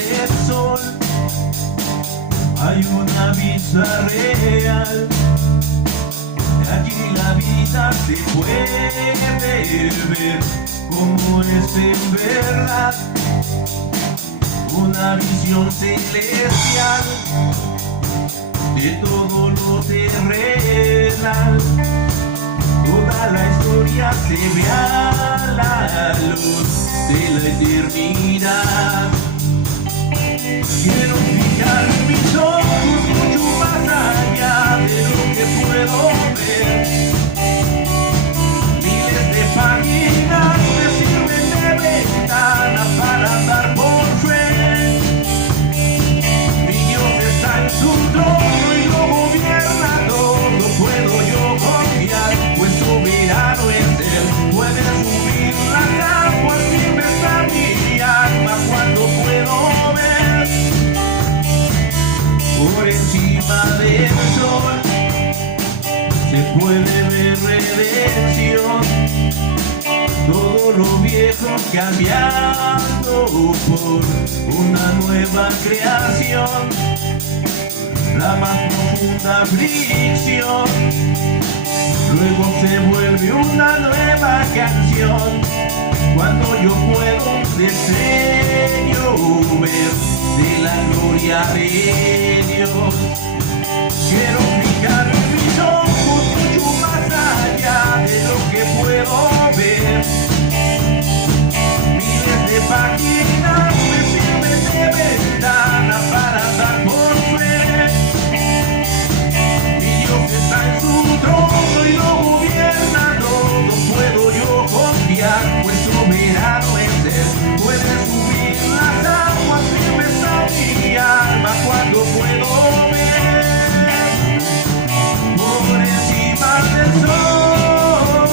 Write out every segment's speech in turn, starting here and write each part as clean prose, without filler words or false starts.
del sol hay una vista real. Allí la vida se puede ver como es en verdad. Una visión celestial de todo lo terrenal. Toda la historia se ve a la luz de la eternidad. Quiero fijar mis ojos mucho más allá de lo que puedo ver. Miles de páginas me sirven de ventana para andar por fe. Mi Dios está en su trono y lo gobierna todo. Puedo yo confiar, pues soberano es Él. Puede subir las aguas y besar mi alma cuando puedo ver. Por encima del sol se puede ver redención. Todo lo viejo cambiando por una nueva creación. La más profunda aflicción luego se vuelve una nueva canción. Cuando yo puedo deseo ver de la gloria de Dios. Quiero fijar mis ojos mucho más allá de lo que puedo ver. Miles de páginas me sirven de ventana para andar por fe. Mi Dios está en su trono y lo gobierna todo. Puedo yo confiar, pues soberano es Él. Puede subir las aguas y besar mi alma cuando puedo ver. Por encima del sol,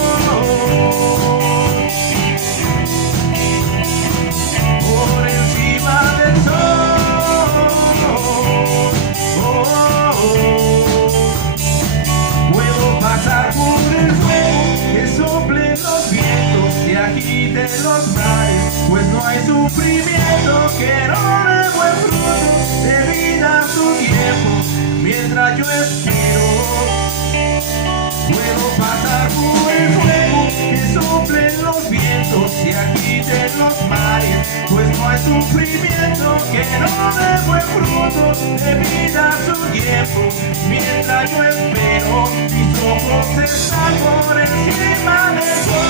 por encima del sol, puedo pasar por el fuego que soplen los vientos, que agiten los mares, pues no hay sufrimiento que no dé buen fruto de vida a su tiempo, mientras yo espero. Puedo pasar por el fuego que soplen los vientos, que agiten los mares, pues no hay sufrimiento que no dé buen fruto de vida a su tiempo, mientras yo espero. Mis ojos están por encima del sol.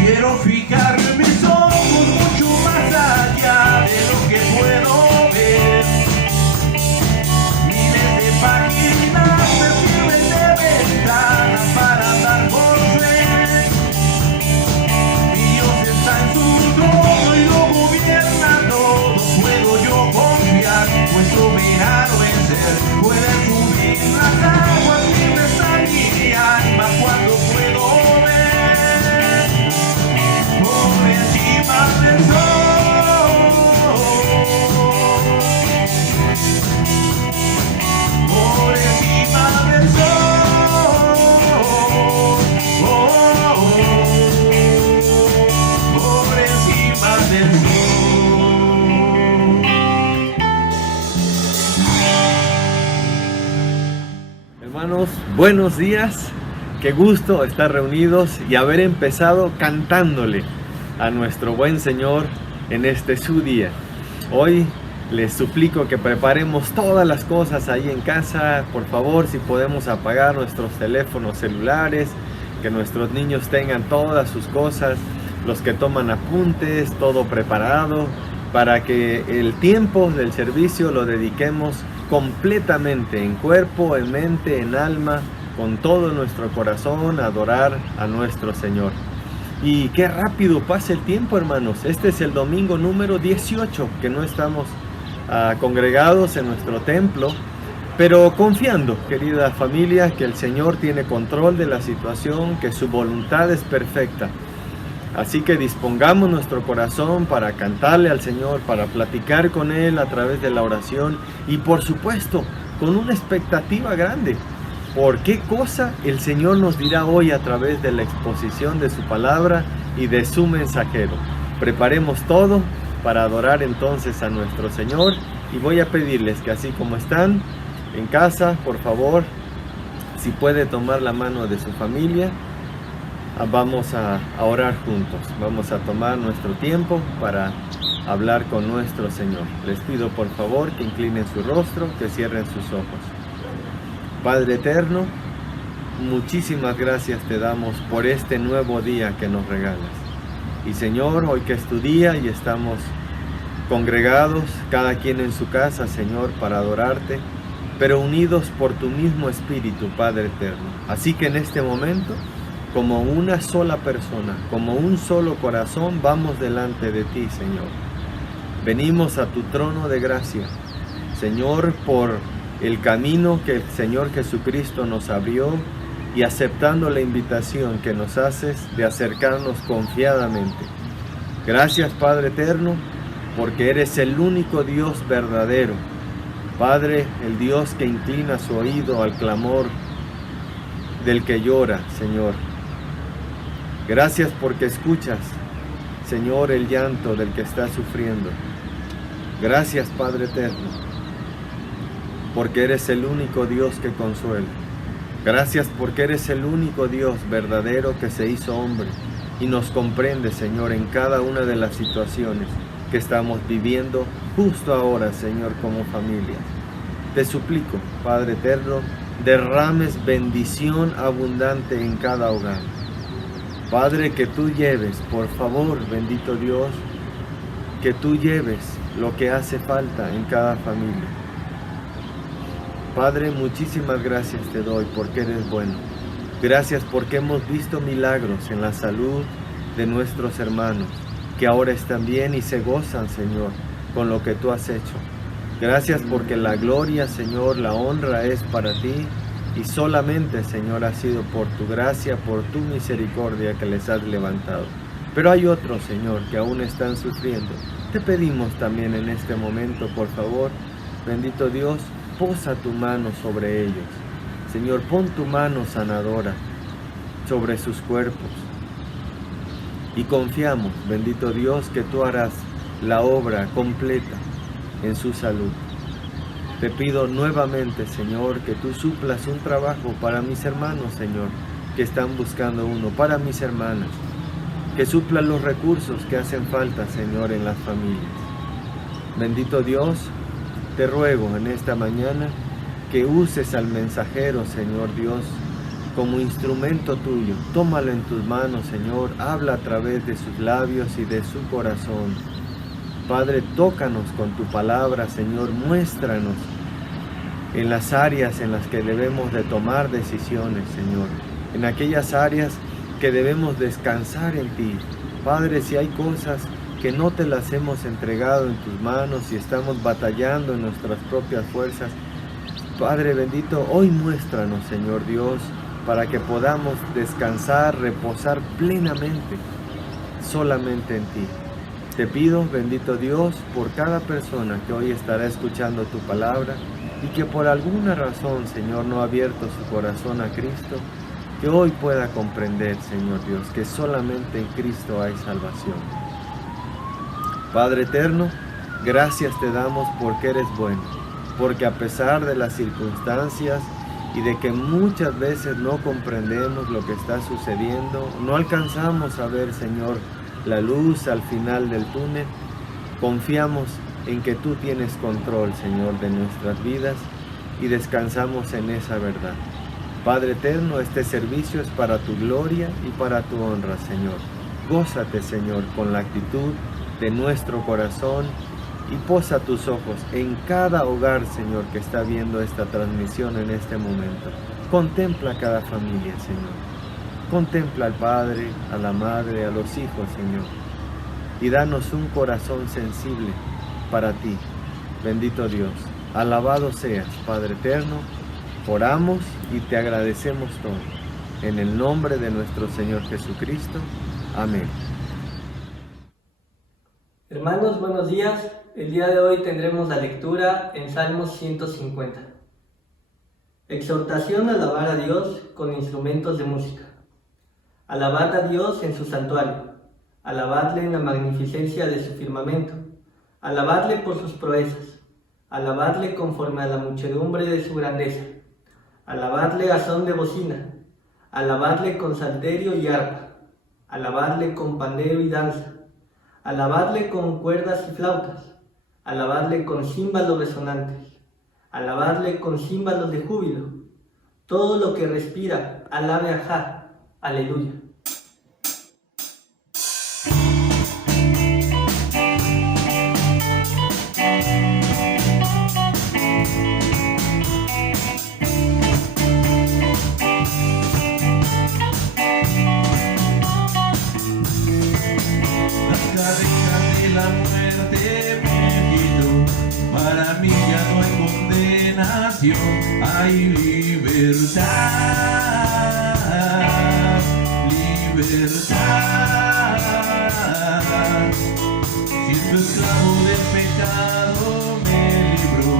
Quiero fijar mis ojos mucho más allá de lo que puedo ver. Miles de páginas me sirven de ventana para andar por fe. Mi Dios está en su trono y lo gobierna todo. Puedo yo confiar, pues soberano es Él. Puede subir las aguas y besar mi alma cuando puedo ver. Por encima del sol, por encima del sol, por encima del sol. Hermanos, buenos días. Qué gusto estar reunidos y haber empezado cantándole a nuestro buen Señor en este su día. Hoy les suplico que preparemos todas las cosas ahí en casa. Por favor, si podemos apagar nuestros teléfonos celulares, que nuestros niños tengan todas sus cosas, los que toman apuntes, todo preparado, para que el tiempo del servicio lo dediquemos completamente, en cuerpo, en mente, en alma, con todo nuestro corazón, a adorar a nuestro Señor. Y qué rápido pasa el tiempo, hermanos. Este es el domingo número 18 que no estamos congregados en nuestro templo, pero confiando, querida familia, que el Señor tiene control de la situación, que su voluntad es perfecta. Así que dispongamos nuestro corazón para cantarle al Señor, para platicar con Él a través de la oración y por supuesto con una expectativa grande. ¿Por qué cosa el Señor nos dirá hoy a través de la exposición de su palabra y de su mensajero. Preparemos todo para adorar entonces a nuestro Señor, y voy a pedirles que así como están en casa, por favor, si puede tomar la mano de su familia, vamos a orar juntos. Vamos a tomar nuestro tiempo para hablar con nuestro Señor. Les pido por favor que inclinen su rostro, que cierren sus ojos. Padre eterno, muchísimas gracias te damos por este nuevo día que nos regalas. Y Señor, hoy que es tu día y estamos congregados, cada quien en su casa, Señor, para adorarte, pero unidos por tu mismo Espíritu, Padre eterno. Así que en este momento, como una sola persona, como un solo corazón, vamos delante de ti, Señor. Venimos a tu trono de gracia, Señor, por el camino que el Señor Jesucristo nos abrió, y aceptando la invitación que nos haces de acercarnos confiadamente. Gracias, Padre eterno, porque eres el único Dios verdadero. Padre, el Dios que inclina su oído al clamor del que llora, Señor. Gracias porque escuchas, Señor, el llanto del que está sufriendo. Gracias, Padre eterno, porque eres el único Dios que consuela. Gracias porque eres el único Dios verdadero que se hizo hombre y nos comprende, Señor, en cada una de las situaciones que estamos viviendo justo ahora, Señor, como familia. Te suplico, Padre eterno, derrames bendición abundante en cada hogar. Padre, que tú lleves, por favor, bendito Dios, que tú lleves lo que hace falta en cada familia. Padre, muchísimas gracias te doy porque eres bueno. Gracias porque hemos visto milagros en la salud de nuestros hermanos, que ahora están bien y se gozan, Señor, con lo que tú has hecho. Gracias porque la gloria, Señor, la honra es para ti, y solamente, Señor, ha sido por tu gracia, por tu misericordia que les has levantado. Pero hay otros, Señor, que aún están sufriendo. Te pedimos también en este momento, por favor, bendito Dios, posa tu mano sobre ellos. Señor, pon tu mano sanadora sobre sus cuerpos. Y confiamos, bendito Dios, que tú harás la obra completa en su salud. Te pido nuevamente, Señor, que tú suplas un trabajo para mis hermanos, Señor, que están buscando uno, para mis hermanas. Que suplan los recursos que hacen falta, Señor, en las familias. Bendito Dios, te ruego en esta mañana que uses al mensajero, Señor Dios, como instrumento tuyo. Tómalo en tus manos, Señor, habla a través de sus labios y de su corazón. Padre, tócanos con tu palabra, Señor, muéstranos en las áreas en las que debemos de tomar decisiones, Señor, en aquellas áreas que debemos descansar en ti. Padre, si hay cosas que no te las hemos entregado en tus manos y estamos batallando en nuestras propias fuerzas, Padre bendito, hoy muéstranos, Señor Dios, para que podamos descansar, reposar plenamente solamente en ti. Te pido, bendito Dios, por cada persona que hoy estará escuchando tu palabra y que por alguna razón, Señor, no ha abierto su corazón a Cristo, que hoy pueda comprender, Señor Dios, que solamente en Cristo hay salvación. Padre eterno, gracias te damos porque eres bueno, porque a pesar de las circunstancias y de que muchas veces no comprendemos lo que está sucediendo, no alcanzamos a ver, Señor, la luz al final del túnel, confiamos en que tú tienes control, Señor, de nuestras vidas y descansamos en esa verdad. Padre eterno, este servicio es para tu gloria y para tu honra, Señor. Gózate, Señor, con la actitud de nuestro corazón y posa tus ojos en cada hogar, Señor, que está viendo esta transmisión en este momento. Contempla cada familia, Señor. Contempla al Padre, a la Madre, a los hijos, Señor. Y danos un corazón sensible para ti. Bendito Dios. Alabado seas, Padre eterno. Oramos y te agradecemos todo. En el nombre de nuestro Señor Jesucristo. Amén. Hermanos, buenos días. El día de hoy tendremos la lectura en Salmos 150. Exhortación a alabar a Dios con instrumentos de música. Alabad a Dios en su santuario, alabadle en la magnificencia de su firmamento, alabadle por sus proezas, alabadle conforme a la muchedumbre de su grandeza, alabadle a son de bocina, alabadle con salterio y arpa, alabadle con pandero y danza, alabadle con cuerdas y flautas, alabadle con címbalos resonantes, alabadle con címbalos de júbilo. Todo lo que respira, alabe a Jah. Aleluya. Las cadenas de la muerte me quitó, para mí ya no hay condenación, hay libertad, libertad. Siendo esclavo del pecado me libró,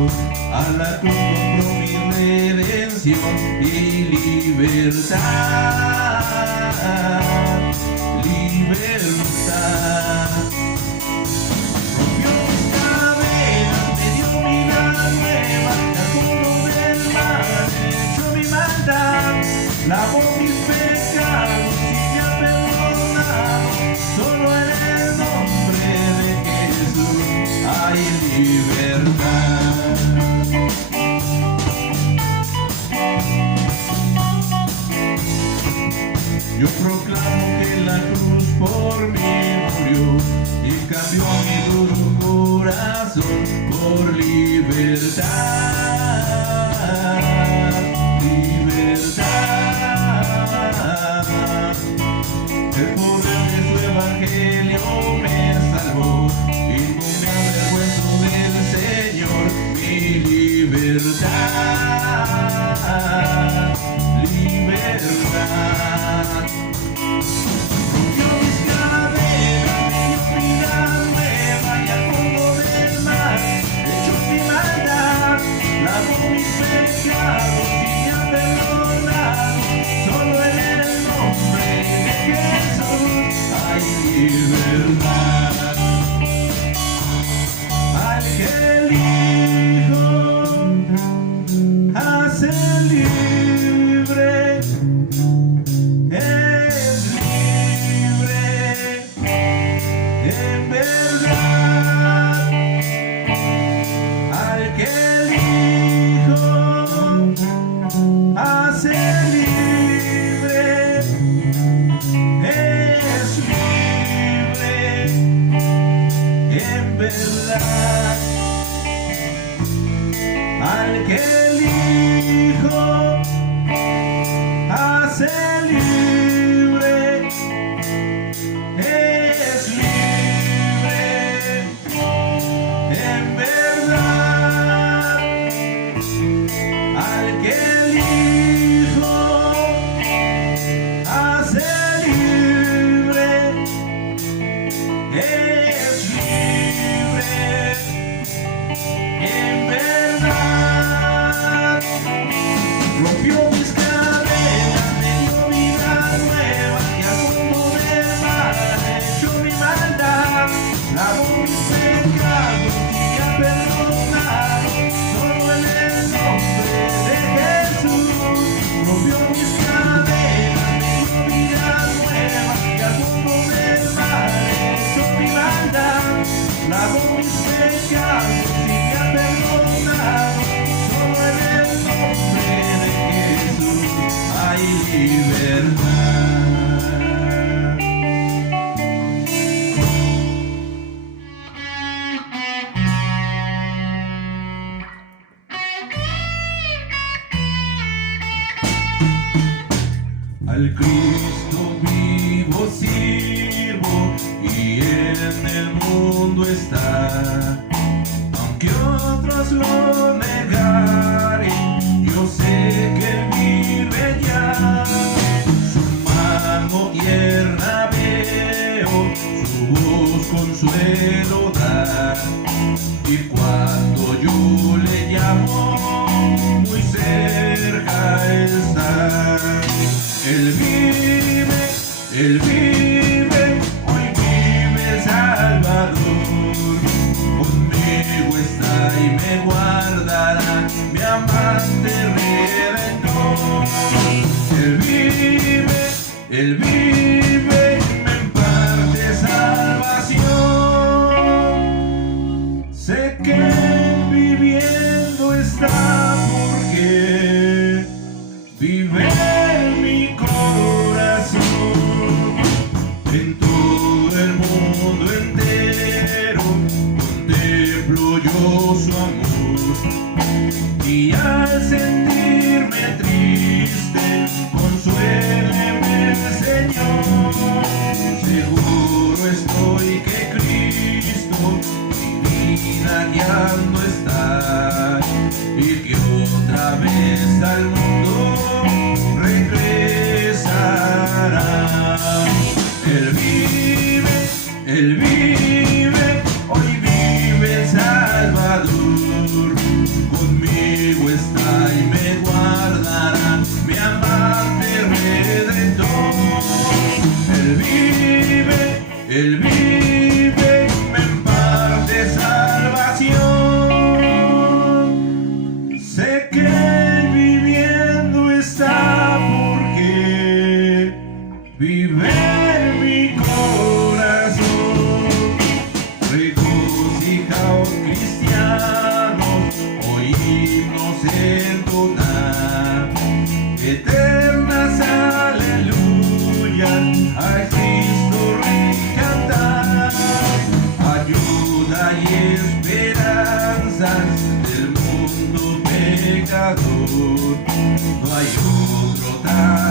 a la cruz compró mi redención y libertad, libertad. Rompió mis cadenas, me dio vida nueva, sacó del mal, echó mi maldad, lavó mis pecados y me ha perdonado. Solo en el nombre de Jesús hay libertad. Yo proclamo que la cruz por mí murió y cambió mi duro corazón por libertad, libertad. El poder de su evangelio me salvó y no me avergüenzo del Señor, mi libertad, libertad. Rompió mis cadenas, me dio vida nueva y al fondo del mar echó mi maldad, lavó mis pecados y me ha perdonado. Solo en el nombre de Jesús hay libertad. Al que el Hijo hace libre, es libre en verdad. Al que el Hijo hace libre, es libre en verdad. Al que el Hijo hace libre, es libre en verdad. Al que el Hijo hace libre, es libre en verdad. Rompió mis cadenas, me dio vida nueva y al fondo del mar echó mi maldad, lavó mis pecados y me ha perdonado. Solo en el nombre de Jesús. Rompió mis cadenas, me dio vida nueva y al fondo del mar echó mi maldad, lavó mis pecados y me ha perdonado. Solo en el nombre de Jesús hay libertad. Al Cristo vivo sirvo y en el mundo está, aunque otros lo negaren, yo sé que Él vive ya. Su mano tierna veo, su voz consuelo da, y cuando yo le llamo, muy cerca está. Él vive, hoy vive.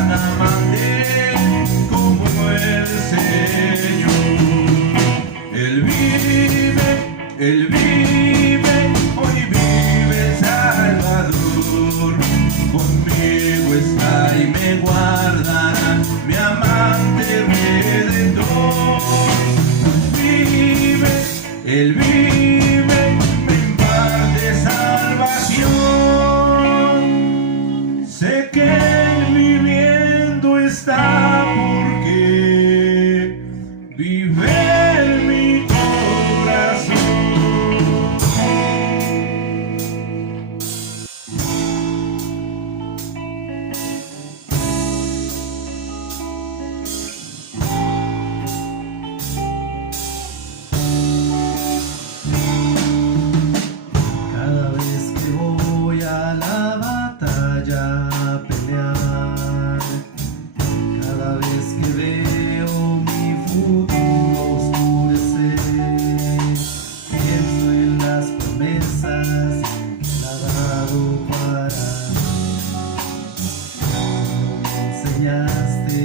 tan amante como el Señor. Él vive, hoy vive el Salvador. Conmigo está y me guardará, mi amante redentor. Él vive, me imparte salvación. Sé que Él viviendo está porque vive en mi corazón. Cada vez que voy a la batalla a pelear, cada vez que veo mi futuro oscurecer, pienso en las promesas que Él ha dado para mí. Me enseñaste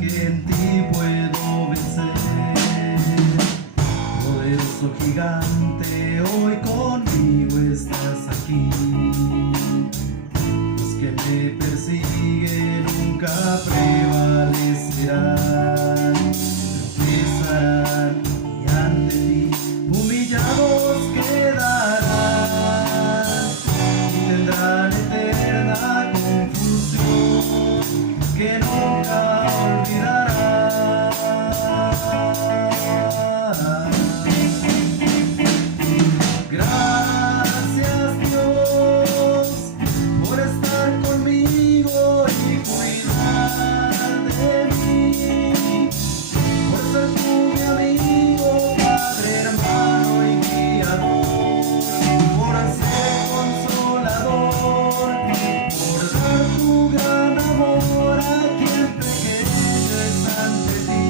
que en ti puedo vencer, poderoso gigante, hoy conmigo estás aquí. Los que me persiguen nunca prevalecerán, tropezarán y ante ti humillados quedarán y tendrán eterna confusión que nunca olvidarán. Gracias Dios por estar conmigo y cuidar de mí, por ser tú mi amigo, padre, hermano y guiador, por ser consolador, por dar tu gran amor a quien pequeño es ante ti.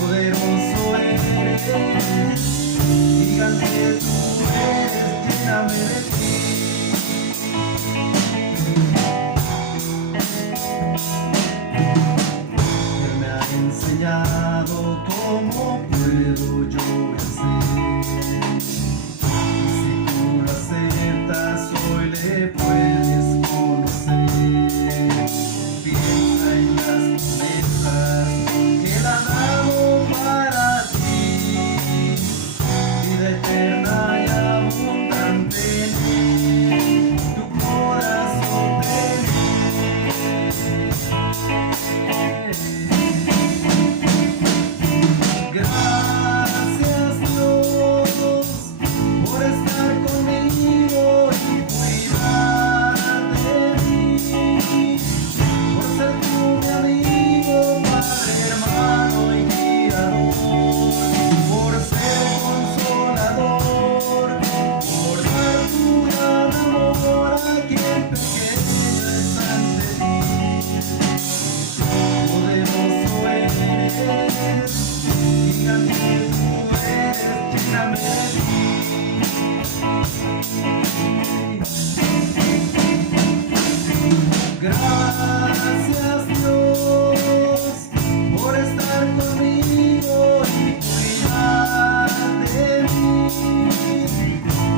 Poderoso eres, gigante tú eres, lléname de ti. Él me ha enseñado cómo puedo yo vencer. Y si tú lo aceptas, hoy le puedes conocer. Piensa en las promesas que Él ha dado para ti, vida eterna y abundante en Él, tu corazón tener. Gracias Dios por estar conmigo y cuidar de mí, por ser tú mi amigo, padre, hermano y guiador, por ser consolador, por dar tu gran amor a quien pequeño es ante ti. Poderoso eres, gigante tú eres, lléname de ti. Gracias Dios por estar conmigo y cuidar de mí,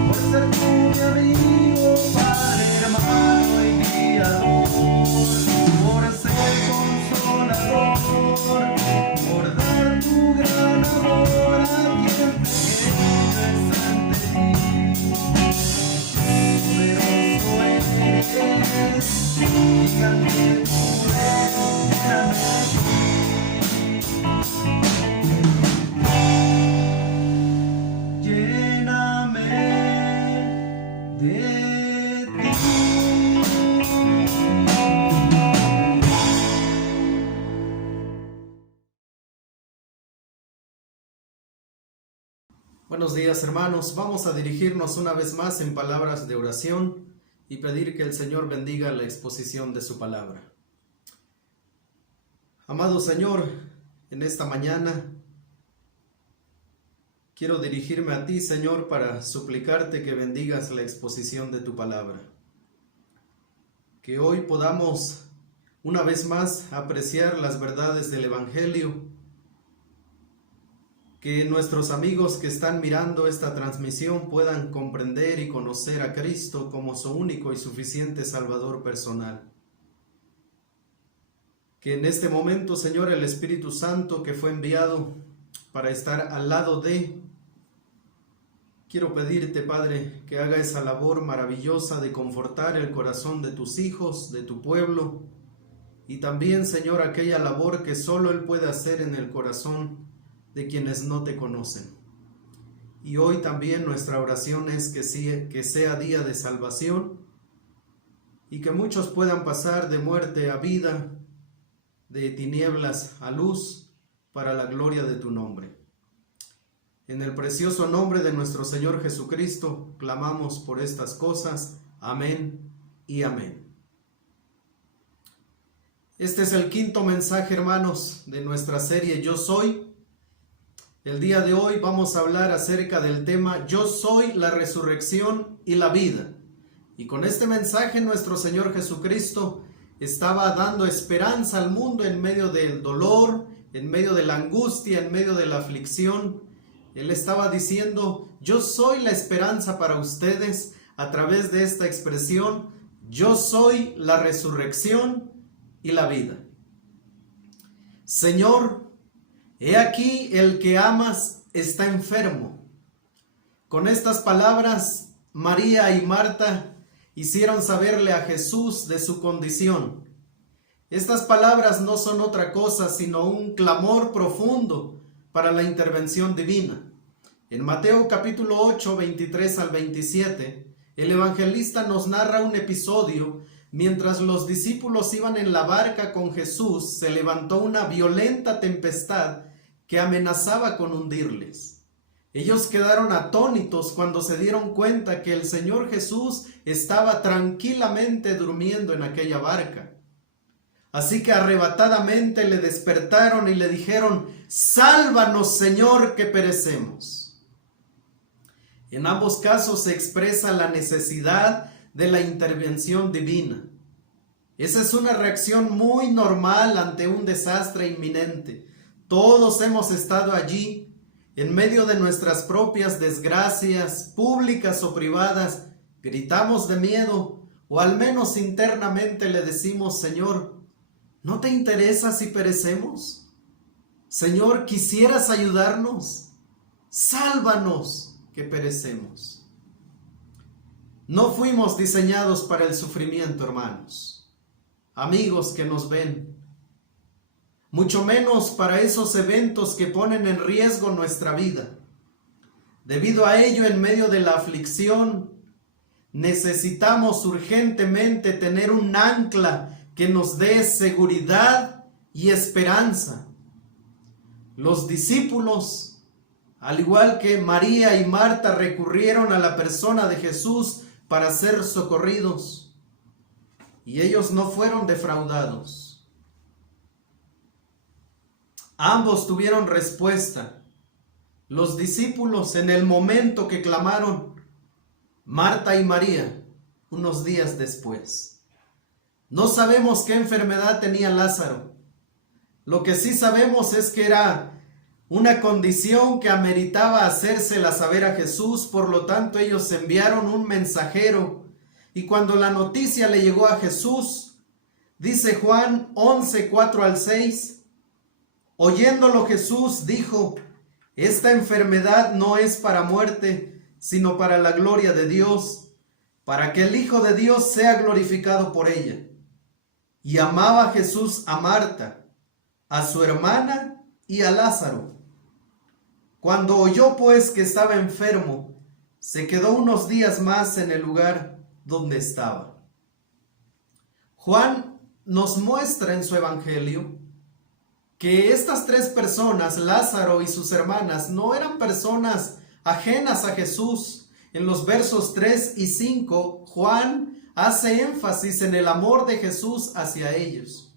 por ser tú mi amigo, padre, hermano y guiador, por ser consolador, por dar tu gran amor a quien pequeño es ante ti. Poderoso eres, gigante tú eres, lléname de ti. Lléname de ti. Buenos días, hermanos. Vamos a dirigirnos una vez más en palabras de oración y pedir que el Señor bendiga la exposición de su palabra. Amado Señor, en esta mañana quiero dirigirme a ti, Señor, para suplicarte que bendigas la exposición de tu palabra. Que hoy podamos una vez más apreciar las verdades del Evangelio, que nuestros amigos que están mirando esta transmisión puedan comprender y conocer a Cristo como su único y suficiente Salvador personal. Que en este momento, Señor, el Espíritu Santo que fue enviado para estar al lado de, quiero pedirte, Padre, que haga esa labor maravillosa de confortar el corazón de tus hijos, de tu pueblo, y también, Señor, aquella labor que solo Él puede hacer en el corazón de quienes no te conocen. Y hoy también nuestra oración es que sea día de salvación y que muchos puedan pasar de muerte a vida, de tinieblas a luz, para la gloria de tu nombre. En el precioso nombre de nuestro Señor Jesucristo, clamamos por estas cosas. Amén y amén. Este es el quinto mensaje, hermanos, de nuestra serie Yo Soy. El día de hoy vamos a hablar acerca del tema Yo soy la resurrección y la vida. Y con este mensaje nuestro Señor Jesucristo estaba dando esperanza al mundo en medio del dolor, en medio de la angustia, en medio de la aflicción. Él estaba diciendo, yo soy la esperanza para ustedes a través de esta expresión, yo soy la resurrección y la vida. Señor, he aquí el que amas está enfermo. Con estas palabras, María y Marta hicieron saberle a Jesús de su condición. Estas palabras no son otra cosa sino un clamor profundo para la intervención divina. En Mateo capítulo 8, 23 al 27, el evangelista nos narra un episodio. Mientras los discípulos iban en la barca con Jesús, se levantó una violenta tempestad que amenazaba con hundirles. Ellos quedaron atónitos cuando se dieron cuenta que el Señor Jesús estaba tranquilamente durmiendo en aquella barca. Así que arrebatadamente le despertaron y le dijeron, sálvanos, Señor, que perecemos. En ambos casos se expresa la necesidad de la intervención divina. Esa es una reacción muy normal ante un desastre inminente. Todos hemos estado allí, en medio de nuestras propias desgracias, públicas o privadas, gritamos de miedo, o al menos internamente le decimos, Señor, ¿no te interesa si perecemos? Señor, ¿quisieras ayudarnos? Sálvanos, que perecemos. No fuimos diseñados para el sufrimiento, hermanos, amigos que nos ven, mucho menos para esos eventos que ponen en riesgo nuestra vida. Debido a ello, en medio de la aflicción, necesitamos urgentemente tener un ancla que nos dé seguridad y esperanza. Los discípulos, al igual que María y Marta, recurrieron a la persona de Jesús para ser socorridos, y ellos no fueron defraudados. Ambos tuvieron respuesta. Los discípulos en el momento que clamaron, Marta y María, unos días después. No sabemos qué enfermedad tenía Lázaro. Lo que sí sabemos es que era una condición que ameritaba hacérsela saber a Jesús, por lo tanto ellos enviaron un mensajero, y cuando la noticia le llegó a Jesús, dice Juan 11, 4 al 6, oyéndolo Jesús dijo, esta enfermedad no es para muerte, sino para la gloria de Dios, para que el Hijo de Dios sea glorificado por ella. Y amaba Jesús a Marta, a su hermana y a Lázaro. Cuando oyó pues que estaba enfermo, se quedó unos días más en el lugar donde estaba. Juan nos muestra en su evangelio que estas tres personas, Lázaro y sus hermanas, no eran personas ajenas a Jesús. En los versos 3 y 5, Juan hace énfasis en el amor de Jesús hacia ellos.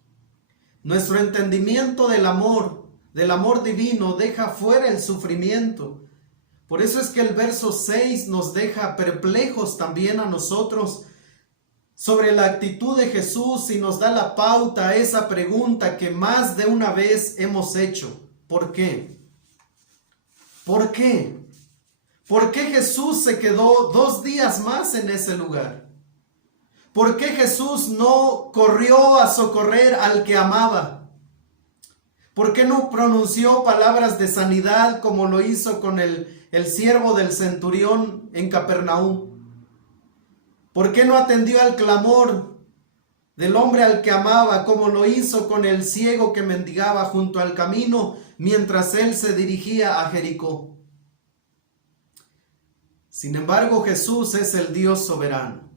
Nuestro entendimiento del amor divino, deja fuera el sufrimiento. Por eso es que el verso 6 nos deja perplejos también a nosotros. sobre la actitud de Jesús y nos da la pauta a esa pregunta que más de una vez hemos hecho. ¿Por qué? ¿Por qué? ¿Por qué Jesús se quedó 2 días más en ese lugar? ¿Por qué Jesús no corrió a socorrer al que amaba? ¿Por qué no pronunció palabras de sanidad como lo hizo con el siervo del centurión en Capernaum? ¿Por qué no atendió al clamor del hombre al que amaba como lo hizo con el ciego que mendigaba junto al camino mientras él se dirigía a Jericó? Sin embargo, Jesús es el Dios soberano.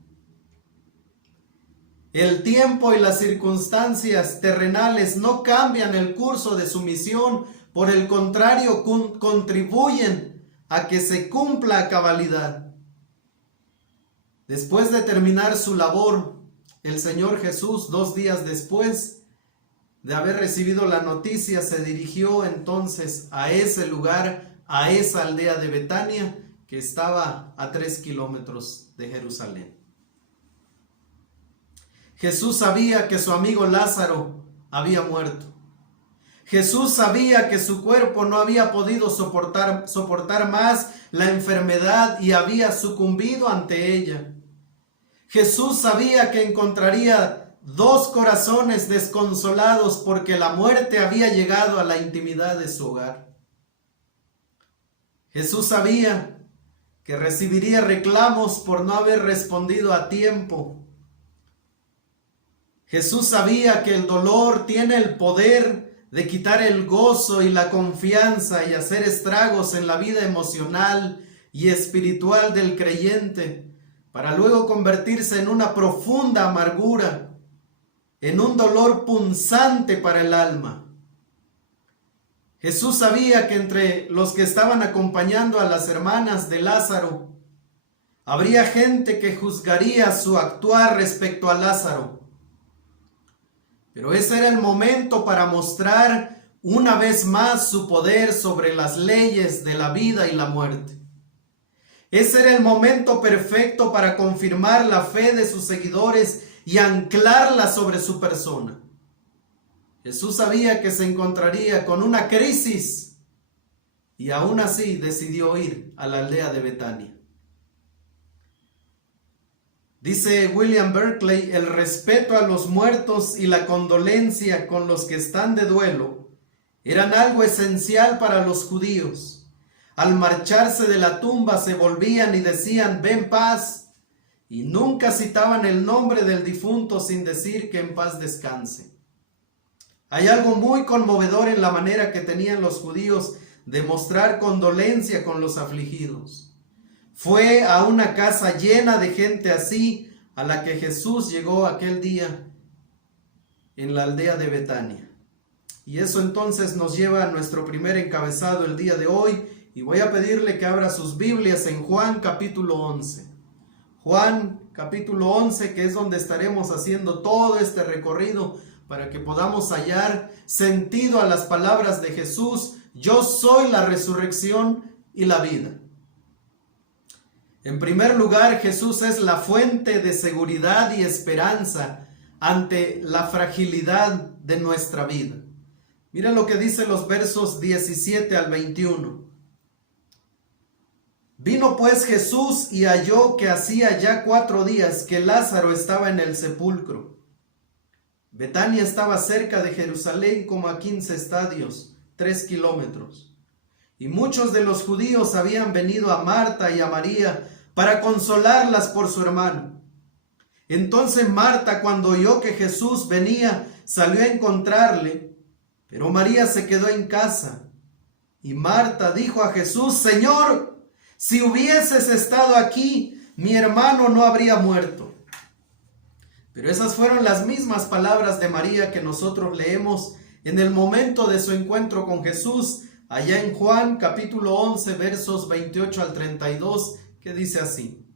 El tiempo y las circunstancias terrenales no cambian el curso de su misión, por el contrario, contribuyen a que se cumpla a cabalidad. Después de terminar su labor, el Señor Jesús, 2 días después de haber recibido la noticia, se dirigió entonces a ese lugar, a esa aldea de Betania, que estaba a 3 kilómetros de Jerusalén. Jesús sabía que su amigo Lázaro había muerto. Jesús sabía que su cuerpo no había podido soportar más la enfermedad y había sucumbido ante ella. Jesús sabía que encontraría 2 corazones desconsolados porque la muerte había llegado a la intimidad de su hogar. Jesús sabía que recibiría reclamos por no haber respondido a tiempo. Jesús sabía que el dolor tiene el poder de quitar el gozo y la confianza y hacer estragos en la vida emocional y espiritual del creyente, para luego convertirse en una profunda amargura, en un dolor punzante para el alma. Jesús sabía que entre los que estaban acompañando a las hermanas de Lázaro, habría gente que juzgaría su actuar respecto a Lázaro. Pero ese era el momento para mostrar una vez más su poder sobre las leyes de la vida y la muerte. Ese era el momento perfecto para confirmar la fe de sus seguidores y anclarla sobre su persona. Jesús sabía que se encontraría con una crisis y aún así decidió ir a la aldea de Betania. Dice William Berkeley, el respeto a los muertos y la condolencia con los que están de duelo eran algo esencial para los judíos. Al marcharse de la tumba se volvían y decían, ven paz, y nunca citaban el nombre del difunto sin decir que en paz descanse. Hay algo muy conmovedor en la manera que tenían los judíos de mostrar condolencia con los afligidos. Fue a una casa llena de gente así a la que Jesús llegó aquel día en la aldea de Betania. Y eso entonces nos lleva a nuestro primer encabezado el día de hoy, y voy a pedirle que abra sus Biblias en Juan capítulo 11. Juan capítulo 11, que es donde estaremos haciendo todo este recorrido para que podamos hallar sentido a las palabras de Jesús: yo soy la resurrección y la vida. En primer lugar, Jesús es la fuente de seguridad y esperanza ante la fragilidad de nuestra vida. Miren lo que dice los versos 17 al 21. Vino pues Jesús y halló que hacía ya 4 días que Lázaro estaba en el sepulcro. Betania estaba cerca de Jerusalén como a 15 estadios, 3 kilómetros. Y muchos de los judíos habían venido a Marta y a María para consolarlas por su hermano. Entonces Marta, cuando oyó que Jesús venía, salió a encontrarle, pero María se quedó en casa. Y Marta dijo a Jesús, Señor, si hubieses estado aquí, mi hermano no habría muerto. Pero esas fueron las mismas palabras de María que nosotros leemos en el momento de su encuentro con Jesús, allá en Juan capítulo 11, versos 28 al 32, que dice así: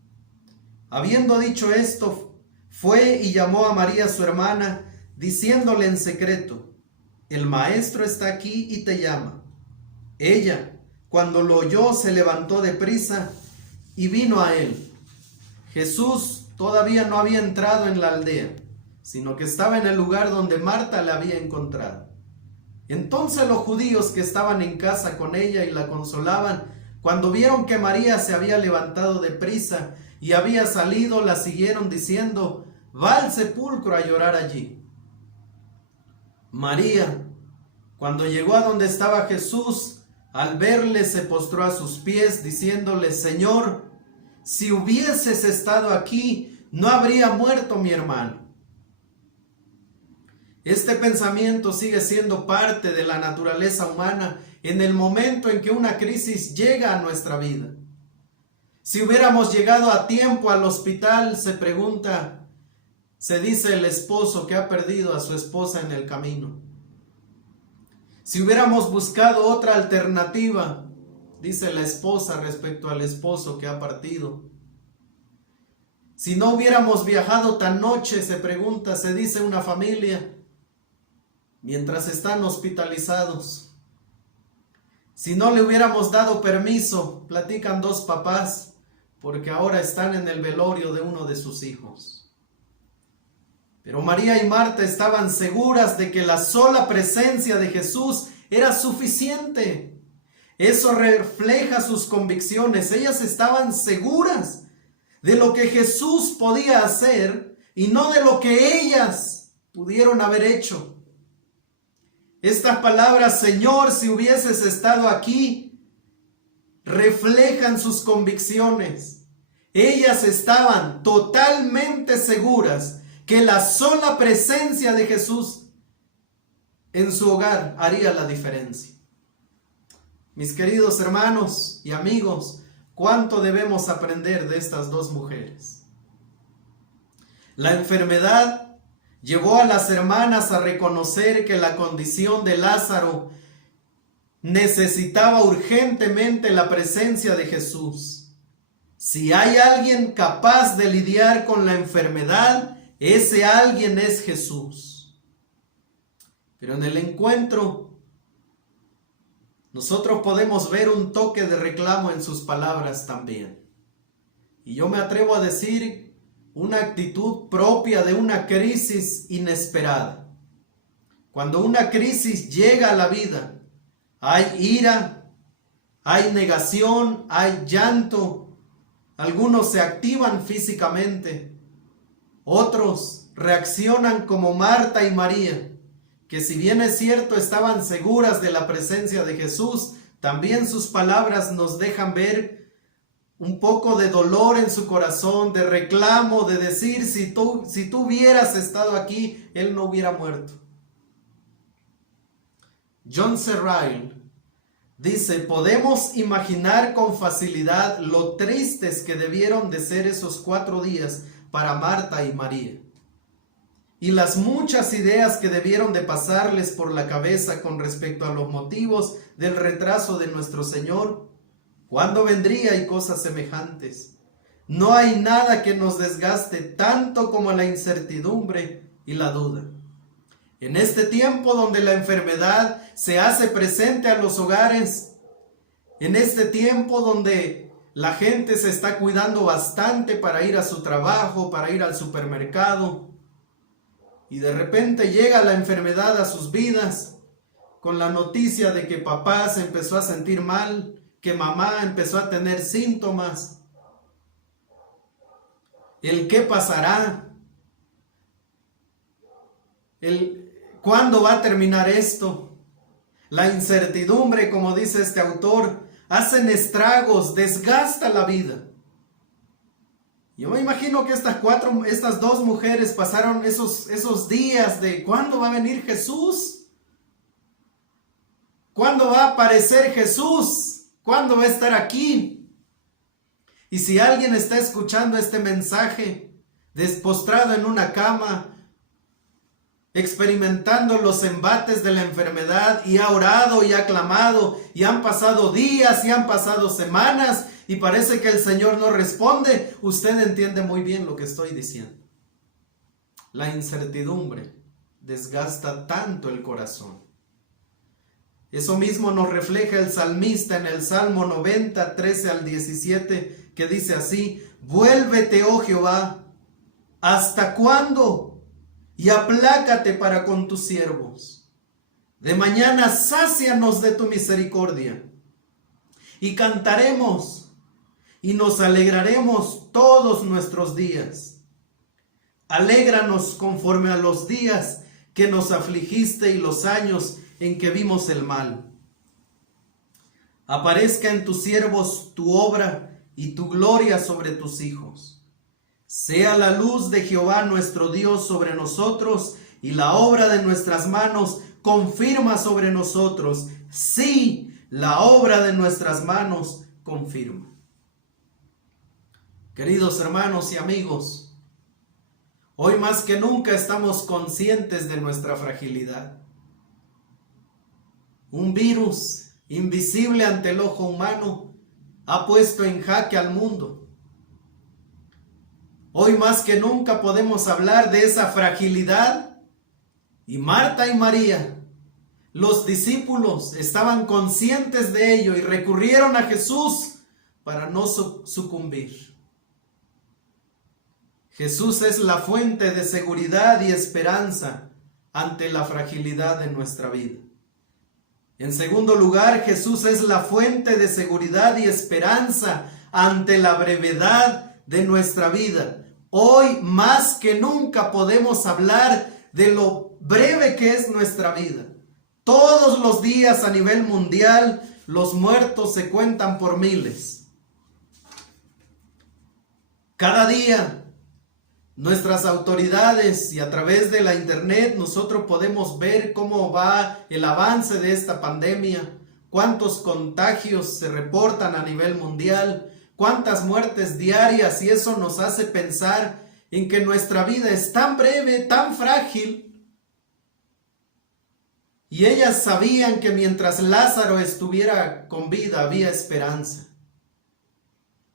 habiendo dicho esto, fue y llamó a María su hermana, diciéndole en secreto, el maestro está aquí y te llama. Ella, cuando lo oyó, se levantó deprisa y vino a él. Jesús todavía no había entrado en la aldea, sino que estaba en el lugar donde Marta la había encontrado. Entonces los judíos que estaban en casa con ella y la consolaban, cuando vieron que María se había levantado de prisa y había salido, la siguieron diciendo: va al sepulcro a llorar allí. María, cuando llegó a donde estaba Jesús, al verle se postró a sus pies, diciéndole: Señor, si hubieses estado aquí, no habría muerto mi hermano. Este pensamiento sigue siendo parte de la naturaleza humana en el momento en que una crisis llega a nuestra vida. Si hubiéramos llegado a tiempo al hospital, se dice el esposo que ha perdido a su esposa en el camino. Si hubiéramos buscado otra alternativa, dice la esposa respecto al esposo que ha partido. Si no hubiéramos viajado tan noche, se dice una familia, mientras están hospitalizados. Si no le hubiéramos dado permiso, platican dos papás, porque ahora están en el velorio de uno de sus hijos. Pero María y Marta estaban seguras de que la sola presencia de Jesús era suficiente. Eso refleja sus convicciones. Ellas estaban seguras de lo que Jesús podía hacer y no de lo que ellas pudieron haber hecho. Estas palabras, Señor, si hubieses estado aquí, reflejan sus convicciones. Ellas estaban totalmente seguras que la sola presencia de Jesús en su hogar haría la diferencia. Mis queridos hermanos y amigos, ¿cuánto debemos aprender de estas dos mujeres? La enfermedad llevó a las hermanas a reconocer que la condición de Lázaro necesitaba urgentemente la presencia de Jesús. Si hay alguien capaz de lidiar con la enfermedad, ese alguien es Jesús. Pero en el encuentro, nosotros podemos ver un toque de reclamo en sus palabras también. Y yo me atrevo a decir una actitud propia de una crisis inesperada. Cuando una crisis llega a la vida, hay ira, hay negación, hay llanto. Algunos se activan físicamente, otros reaccionan como Marta y María, que si bien es cierto estaban seguras de la presencia de Jesús, también sus palabras nos dejan ver un poco de dolor en su corazón, de reclamo, de decir, si tú hubieras estado aquí, él no hubiera muerto. John Searle dice: podemos imaginar con facilidad lo tristes que debieron de ser esos 4 días para Marta y María, y las muchas ideas que debieron de pasarles por la cabeza con respecto a los motivos del retraso de nuestro Señor. ¿Cuándo vendría y cosas semejantes? No hay nada que nos desgaste tanto como la incertidumbre y la duda. En este tiempo donde la enfermedad se hace presente a los hogares, en este tiempo donde la gente se está cuidando bastante para ir a su trabajo, para ir al supermercado, y de repente llega la enfermedad a sus vidas con la noticia de que papá se empezó a sentir mal, que mamá empezó a tener síntomas. El qué pasará, ¿cuándo va a terminar esto? La incertidumbre, como dice este autor, hacen estragos, desgasta la vida. Yo me imagino que estas dos mujeres pasaron esos días de ¿cuándo va a venir Jesús? ¿Cuándo va a aparecer Jesús? ¿Cuándo va a estar aquí? Y si alguien está escuchando este mensaje, postrado en una cama, experimentando los embates de la enfermedad, y ha orado y ha clamado, y han pasado días y han pasado semanas, y parece que el Señor no responde, usted entiende muy bien lo que estoy diciendo. La incertidumbre desgasta tanto el corazón. Eso mismo nos refleja el salmista en el Salmo 90, 13 al 17, que dice así: vuélvete, oh Jehová, ¿hasta cuándo? Y aplácate para con tus siervos. De mañana sácianos de tu misericordia. Y cantaremos y nos alegraremos todos nuestros días. Alégranos conforme a los días que nos afligiste y los años en que vimos el mal. Aparezca en tus siervos tu obra y tu gloria sobre tus hijos. Sea la luz de Jehová nuestro Dios sobre nosotros y la obra de nuestras manos confirma sobre nosotros. Sí, la obra de nuestras manos confirma. Queridos hermanos y amigos, hoy más que nunca estamos conscientes de nuestra fragilidad. Un virus invisible ante el ojo humano ha puesto en jaque al mundo. Hoy más que nunca podemos hablar de esa fragilidad, y Marta y María, los discípulos, estaban conscientes de ello y recurrieron a Jesús para no sucumbir. Jesús es la fuente de seguridad y esperanza ante la fragilidad de nuestra vida. En segundo lugar, Jesús es la fuente de seguridad y esperanza ante la brevedad de nuestra vida. Hoy más que nunca podemos hablar de lo breve que es nuestra vida. Todos los días a nivel mundial los muertos se cuentan por miles. Cada día nuestras autoridades y a través de la internet nosotros podemos ver cómo va el avance de esta pandemia, cuántos contagios se reportan a nivel mundial, cuántas muertes diarias, y eso nos hace pensar en que nuestra vida es tan breve, tan frágil. Y ellas sabían que mientras Lázaro estuviera con vida había esperanza.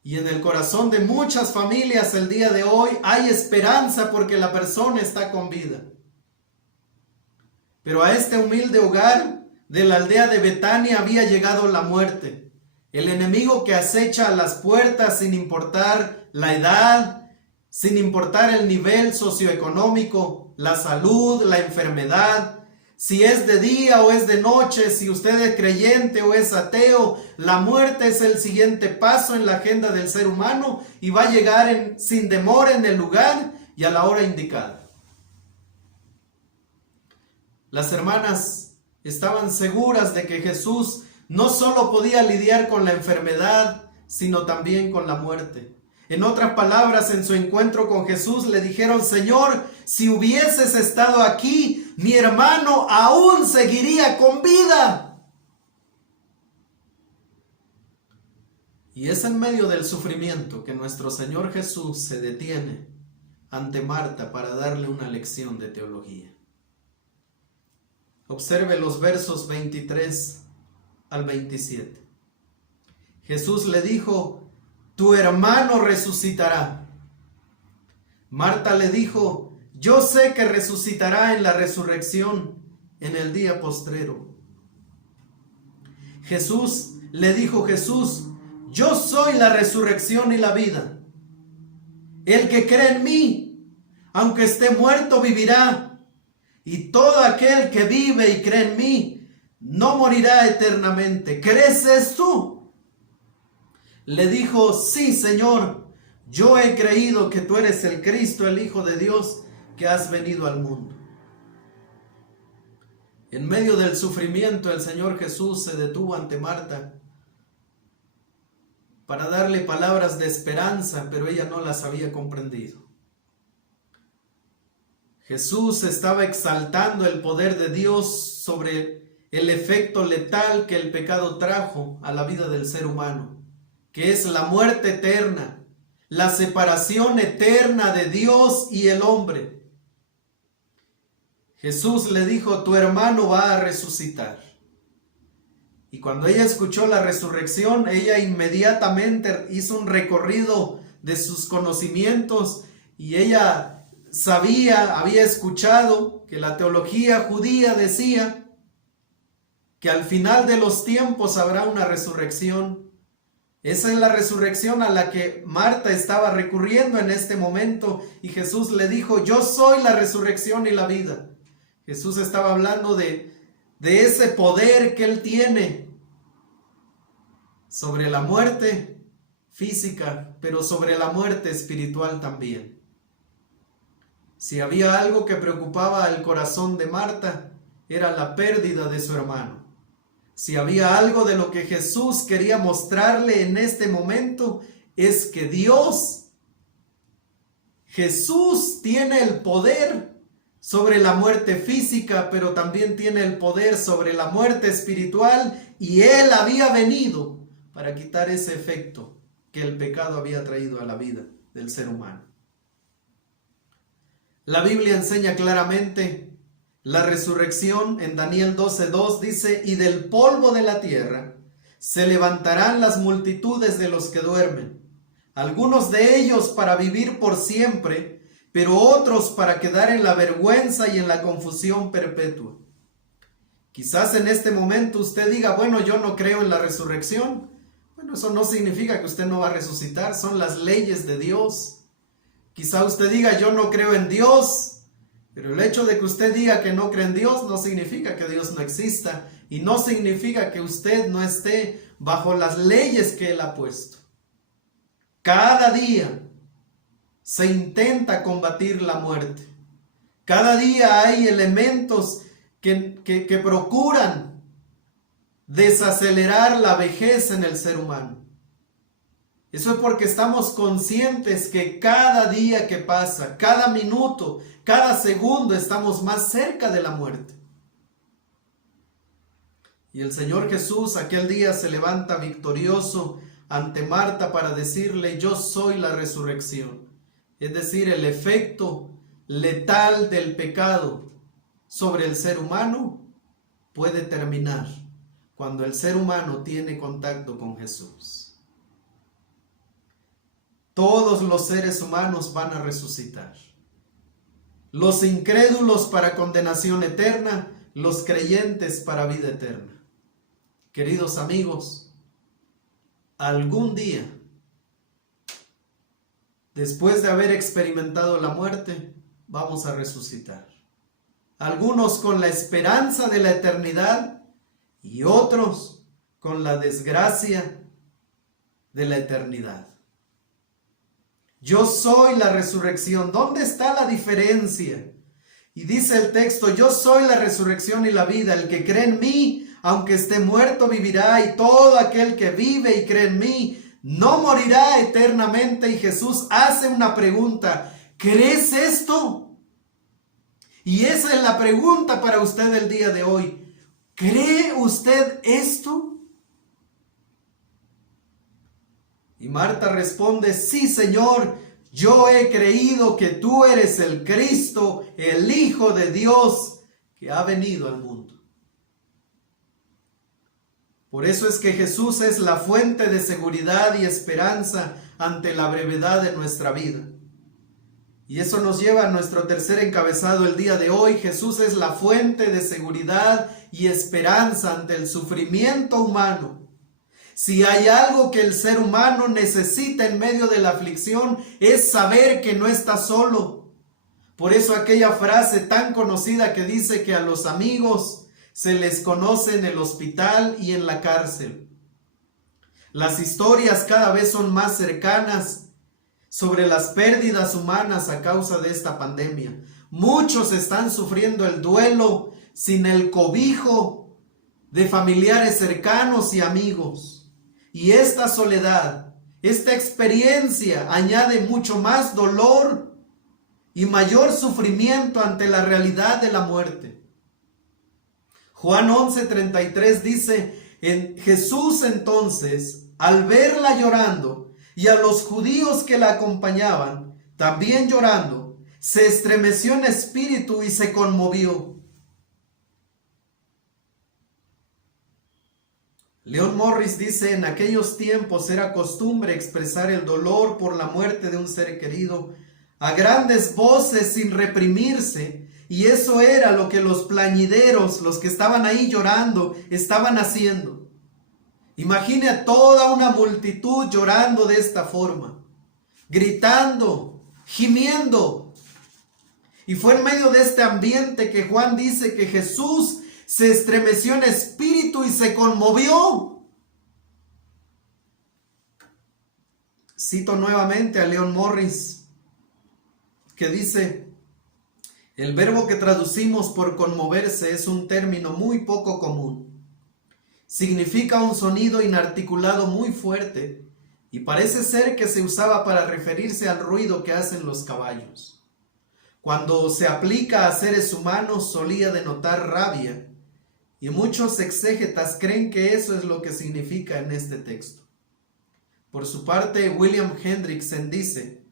Y en el corazón de muchas familias el día de hoy hay esperanza porque la persona está con vida. Pero a este humilde hogar de la aldea de Betania había llegado la muerte. El enemigo que acecha a las puertas sin importar la edad, sin importar el nivel socioeconómico, la salud, la enfermedad, si es de día o es de noche, si usted es creyente o es ateo, la muerte es el siguiente paso en la agenda del ser humano y va a llegar sin demora en el lugar y a la hora indicada. Las hermanas estaban seguras de que Jesús no solo podía lidiar con la enfermedad, sino también con la muerte. En otras palabras, en su encuentro con Jesús le dijeron: Señor, si hubieses estado aquí, mi hermano aún seguiría con vida. Y es en medio del sufrimiento que nuestro Señor Jesús se detiene ante Marta para darle una lección de teología. Observe los versos 23 al 27. Jesús le dijo: tu hermano resucitará. Marta le dijo: yo sé que resucitará en la resurrección en el día postrero. Jesús le dijo: yo soy la resurrección y la vida. El que cree en mí, aunque esté muerto, vivirá. Y todo aquel que vive y cree en mí, no morirá eternamente. ¿Crees esto? Le dijo: sí, Señor, yo he creído que tú eres el Cristo, el Hijo de Dios, que has venido al mundo. En medio del sufrimiento, el Señor Jesús se detuvo ante Marta para darle palabras de esperanza, pero ella no las había comprendido. Jesús estaba exaltando el poder de Dios sobre el efecto letal que el pecado trajo a la vida del ser humano, que es la muerte eterna, la separación eterna de Dios y el hombre. Jesús le dijo: tu hermano va a resucitar. Y cuando ella escuchó la resurrección, ella inmediatamente hizo un recorrido de sus conocimientos y ella había escuchado que la teología judía decía que al final de los tiempos habrá una resurrección Esa es la resurrección a la que Marta estaba recurriendo en este momento, y Jesús le dijo: yo soy la resurrección y la vida. Jesús estaba hablando de ese poder que Él tiene sobre la muerte física, pero sobre la muerte espiritual también. Si había algo que preocupaba al corazón de Marta, era la pérdida de su hermano. Si había algo de lo que Jesús quería mostrarle en este momento, es que Jesús tiene el poder sobre la muerte física, pero también tiene el poder sobre la muerte espiritual, y Él había venido para quitar ese efecto que el pecado había traído a la vida del ser humano. La Biblia enseña claramente la resurrección. En Daniel 12:2 dice: y del polvo de la tierra se levantarán las multitudes de los que duermen, algunos de ellos para vivir por siempre, pero otros para quedar en la vergüenza y en la confusión perpetua. Quizás en este momento usted diga: bueno, yo no creo en la resurrección. Bueno, eso no significa que usted no va a resucitar, son las leyes de Dios. Quizá usted diga: yo no creo en Dios, pero el hecho de que usted diga que no cree en Dios no significa que Dios no exista, y no significa que usted no esté bajo las leyes que Él ha puesto. Cada día se intenta combatir la muerte. Cada día hay elementos que procuran desacelerar la vejez en el ser humano. Eso es porque estamos conscientes que cada día que pasa, cada minuto, cada segundo, estamos más cerca de la muerte. Y el Señor Jesús aquel día se levanta victorioso ante Marta para decirle: yo soy la resurrección. Es decir, el efecto letal del pecado sobre el ser humano puede terminar cuando el ser humano tiene contacto con Jesús. Todos los seres humanos van a resucitar. Los incrédulos para condenación eterna, los creyentes para vida eterna. Queridos amigos, algún día, después de haber experimentado la muerte, vamos a resucitar. Algunos con la esperanza de la eternidad y otros con la desgracia de la eternidad. Yo soy la resurrección. ¿Dónde está la diferencia? Y dice el texto: yo soy la resurrección y la vida. El que cree en mí, aunque esté muerto, vivirá. Y todo aquel que vive y cree en mí, no morirá eternamente. Y Jesús hace una pregunta: ¿crees esto? Y esa es la pregunta para usted el día de hoy. ¿Cree usted esto? Y Marta responde: sí, Señor, yo he creído que tú eres el Cristo, el Hijo de Dios, que ha venido al mundo. Por eso es que Jesús es la fuente de seguridad y esperanza ante la brevedad de nuestra vida. Y eso nos lleva a nuestro tercer encabezado el día de hoy. Jesús es la fuente de seguridad y esperanza ante el sufrimiento humano. Si hay algo que el ser humano necesita en medio de la aflicción, es saber que no está solo. Por eso aquella frase tan conocida que dice que a los amigos se les conoce en el hospital y en la cárcel. Las historias cada vez son más cercanas sobre las pérdidas humanas a causa de esta pandemia. Muchos están sufriendo el duelo sin el cobijo de familiares cercanos y amigos. Y esta soledad, esta experiencia añade mucho más dolor y mayor sufrimiento ante la realidad de la muerte. Juan 11:33 dice: en Jesús entonces, al verla llorando y a los judíos que la acompañaban también llorando, se estremeció en espíritu y se conmovió. Leon Morris dice: en aquellos tiempos era costumbre expresar el dolor por la muerte de un ser querido a grandes voces sin reprimirse, y eso era lo que los plañideros, los que estaban ahí llorando, estaban haciendo. Imagine a toda una multitud llorando de esta forma, gritando, gimiendo. Y fue en medio de este ambiente que Juan dice que Jesús se estremeció en espíritu y se conmovió. Cito nuevamente a Leon Morris, que dice: el verbo que traducimos por conmoverse es un término muy poco común. Significa un sonido inarticulado muy fuerte y parece ser que se usaba para referirse al ruido que hacen los caballos. Cuando se aplica a seres humanos solía denotar rabia, y muchos exégetas creen que eso es lo que significa en este texto. Por su parte, William Hendrickson dice: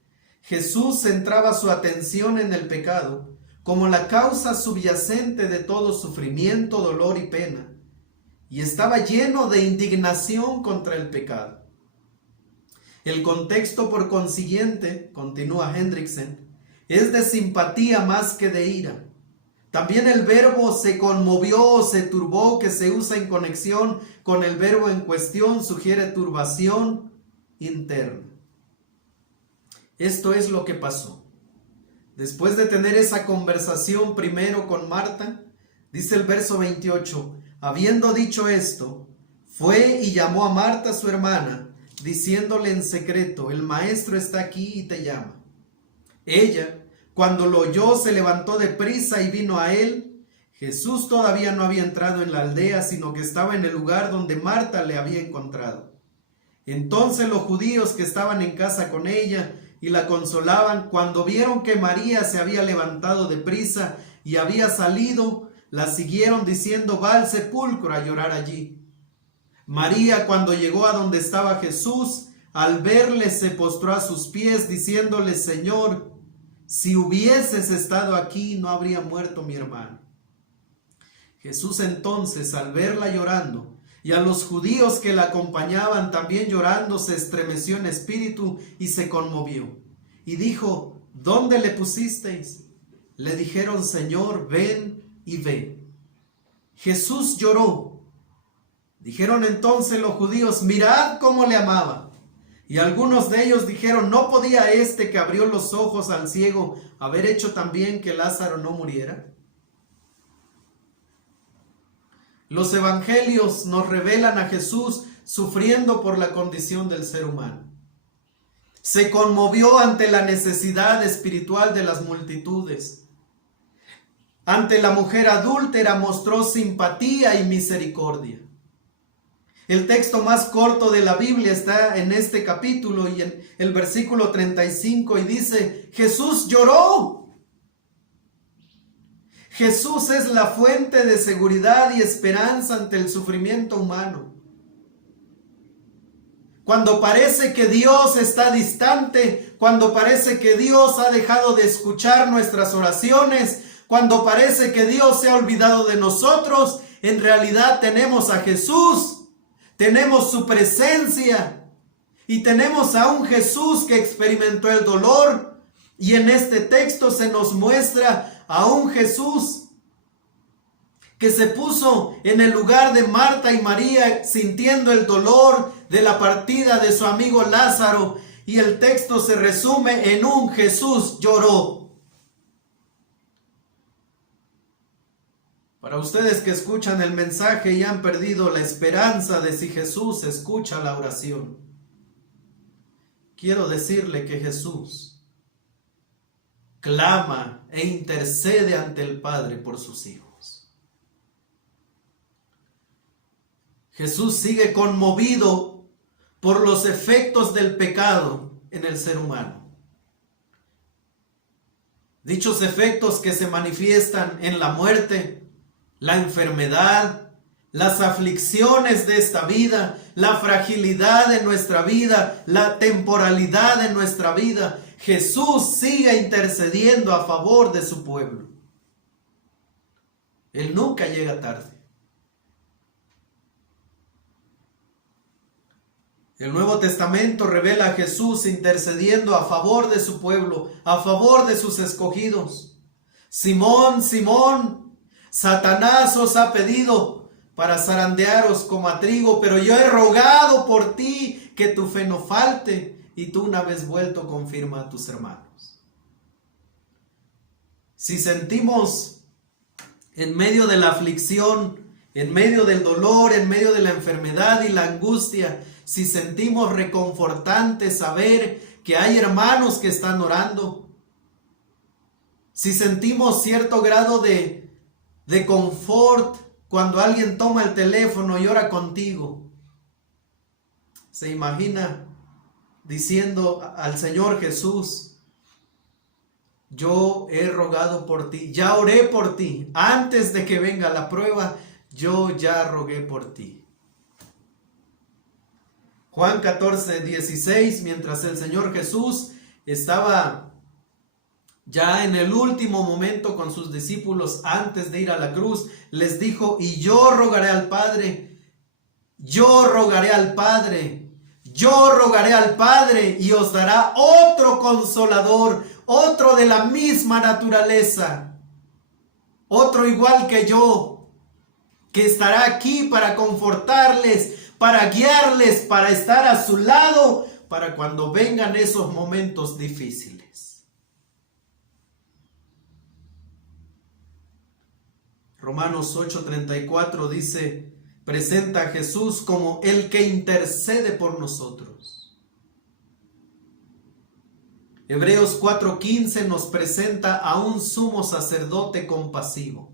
Jesús centraba su atención en el pecado como la causa subyacente de todo sufrimiento, dolor y pena, y estaba lleno de indignación contra el pecado. El contexto, por consiguiente, continúa Hendrickson, es de simpatía más que de ira. También el verbo se conmovió o se turbó, que se usa en conexión con el verbo en cuestión, sugiere turbación interna. Esto es lo que pasó. Después de tener esa conversación primero con Marta, dice el verso 28, habiendo dicho esto, fue y llamó a Marta su hermana, diciéndole en secreto: el maestro está aquí y te llama. Ella, cuando lo oyó, se levantó deprisa y vino a él. Jesús todavía no había entrado en la aldea, sino que estaba en el lugar donde Marta le había encontrado. Entonces los judíos que estaban en casa con ella y la consolaban, cuando vieron que María se había levantado deprisa y había salido, la siguieron diciendo: va al sepulcro a llorar allí. María, cuando llegó a donde estaba Jesús, al verle se postró a sus pies, diciéndole: Señor, si hubieses estado aquí, no habría muerto mi hermano. Jesús entonces, al verla llorando, y a los judíos que la acompañaban también llorando, se estremeció en espíritu y se conmovió. Y dijo: ¿dónde le pusisteis? Le dijeron: Señor, ven y ve. Jesús lloró. Dijeron entonces los judíos: mirad cómo le amaba. Y algunos de ellos dijeron: ¿no podía este que abrió los ojos al ciego haber hecho también que Lázaro no muriera? Los evangelios nos revelan a Jesús sufriendo por la condición del ser humano. Se conmovió ante la necesidad espiritual de las multitudes. Ante la mujer adúltera mostró simpatía y misericordia. El texto más corto de la Biblia está en este capítulo y en el versículo 35 y dice: Jesús lloró. Jesús es la fuente de seguridad y esperanza ante el sufrimiento humano. Cuando parece que Dios está distante, cuando parece que Dios ha dejado de escuchar nuestras oraciones, cuando parece que Dios se ha olvidado de nosotros, en realidad tenemos a Jesús. Tenemos su presencia y tenemos a un Jesús que experimentó el dolor, y en este texto se nos muestra a un Jesús que se puso en el lugar de Marta y María sintiendo el dolor de la partida de su amigo Lázaro, y el texto se resume en un Jesús lloró. Para ustedes que escuchan el mensaje y han perdido la esperanza de si Jesús escucha la oración, quiero decirle que Jesús clama e intercede ante el Padre por sus hijos. Jesús sigue conmovido por los efectos del pecado en el ser humano. Dichos efectos que se manifiestan en la muerte, la enfermedad, las aflicciones de esta vida, la fragilidad de nuestra vida, la temporalidad de nuestra vida. Jesús sigue intercediendo a favor de su pueblo. Él nunca llega tarde. El Nuevo Testamento revela a Jesús intercediendo a favor de su pueblo, a favor de sus escogidos. Simón, Simón, Satanás os ha pedido para zarandearos como a trigo, pero yo he rogado por ti que tu fe no falte, y tú una vez vuelto confirma a tus hermanos. Si sentimos en medio de la aflicción, en medio del dolor, en medio de la enfermedad y la angustia, si sentimos reconfortante saber que hay hermanos que están orando, si sentimos cierto grado de confort cuando alguien toma el teléfono y ora contigo, se imagina diciendo al Señor Jesús: yo he rogado por ti, ya oré por ti, antes de que venga la prueba, yo ya rogué por ti. Juan 14:16, mientras el Señor Jesús estaba ya en el último momento con sus discípulos antes de ir a la cruz, les dijo: y yo rogaré al Padre, yo rogaré al Padre, yo rogaré al Padre, y os dará otro consolador, otro de la misma naturaleza, otro igual que yo, que estará aquí para confortarles, para guiarles, para estar a su lado, para cuando vengan esos momentos difíciles. Romanos 8:34 dice, presenta a Jesús como el que intercede por nosotros. Hebreos 4:15 nos presenta a un sumo sacerdote compasivo.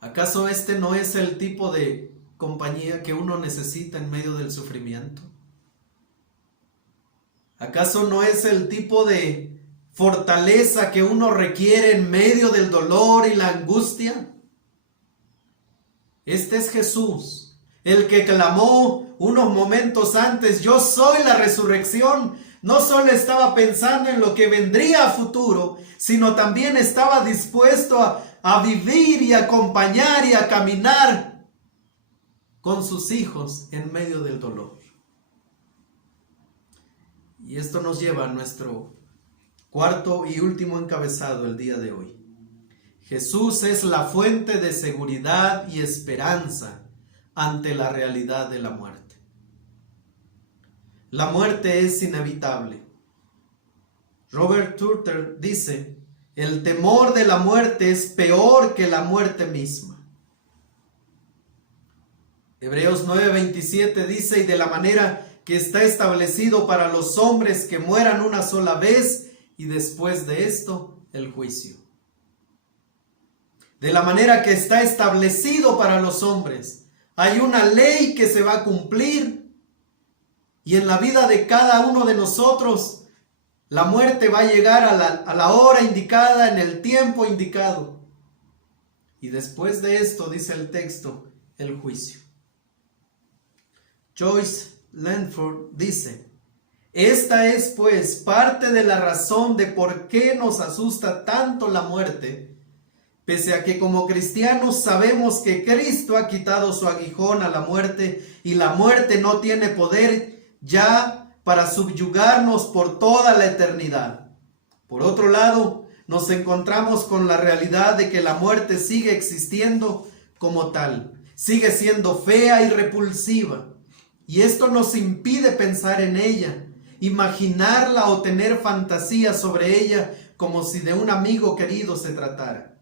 ¿Acaso este no es el tipo de compañía que uno necesita en medio del sufrimiento? ¿Acaso no es el tipo de fortaleza que uno requiere en medio del dolor y la angustia? Este es Jesús, el que clamó unos momentos antes: yo soy la resurrección. No solo estaba pensando en lo que vendría a futuro, sino también estaba dispuesto a vivir y acompañar y a caminar con sus hijos en medio del dolor. Y esto nos lleva a nuestro cuarto y último encabezado el día de hoy. Jesús es la fuente de seguridad y esperanza ante la realidad de la muerte. La muerte es inevitable. Robert Turter dice: el temor de la muerte es peor que la muerte misma. Hebreos 9:27 dice: y de la manera que está establecido para los hombres que mueran una sola vez, y después de esto el juicio. De la manera que está establecido para los hombres, hay una ley que se va a cumplir, y en la vida de cada uno de nosotros la muerte va a llegar a la hora indicada, en el tiempo indicado. Y después de esto, dice el texto, el juicio. Joyce Langford dice: esta es pues parte de la razón de por qué nos asusta tanto la muerte, pese a que como cristianos sabemos que Cristo ha quitado su aguijón a la muerte y la muerte no tiene poder ya para subyugarnos por toda la eternidad. Por otro lado, nos encontramos con la realidad de que la muerte sigue existiendo como tal, sigue siendo fea y repulsiva, y esto nos impide pensar en ella, imaginarla o tener fantasías sobre ella como si de un amigo querido se tratara.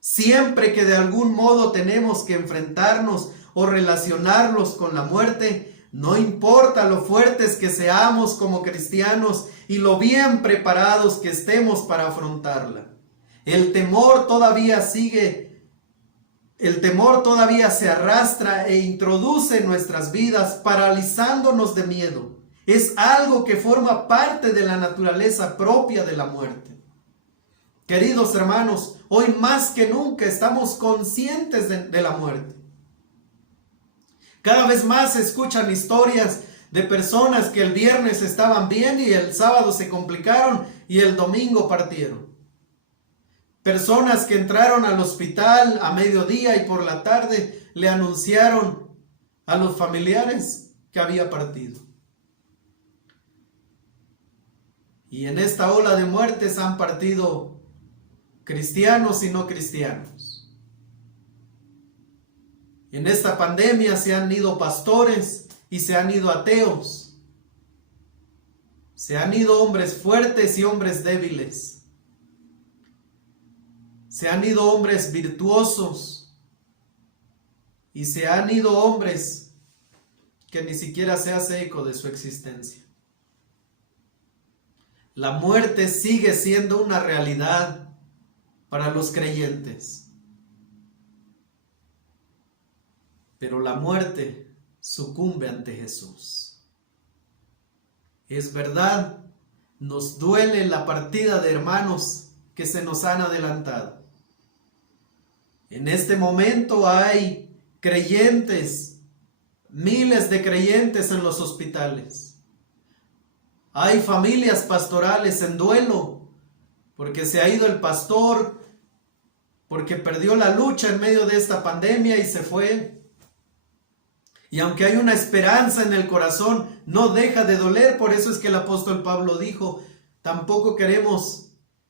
Siempre que de algún modo tenemos que enfrentarnos o relacionarnos con la muerte, no importa lo fuertes que seamos como cristianos y lo bien preparados que estemos para afrontarla, el temor todavía se arrastra e introduce en nuestras vidas, paralizándonos de miedo. Es algo que forma parte de la naturaleza propia de la muerte. Queridos hermanos, hoy más que nunca estamos conscientes de la muerte. Cada vez más se escuchan historias de personas que el viernes estaban bien y el sábado se complicaron y el domingo partieron. Personas que entraron al hospital a mediodía y por la tarde le anunciaron a los familiares que había partido. Y en esta ola de muertes han partido cristianos y no cristianos, En esta pandemia se han ido pastores y se han ido ateos. Se han ido hombres fuertes y hombres débiles. Se han ido hombres virtuosos y se han ido hombres que ni siquiera se hace eco de su existencia. La muerte sigue siendo una realidad para los creyentes. Pero la muerte sucumbe ante Jesús. Es verdad, nos duele la partida de hermanos que se nos han adelantado. En este momento hay creyentes, miles de creyentes en los hospitales. Hay familias pastorales en duelo porque se ha ido el pastor, porque perdió la lucha en medio de esta pandemia y se fue. Y aunque hay una esperanza en el corazón, no deja de doler. Por eso es que el apóstol Pablo dijo, tampoco queremos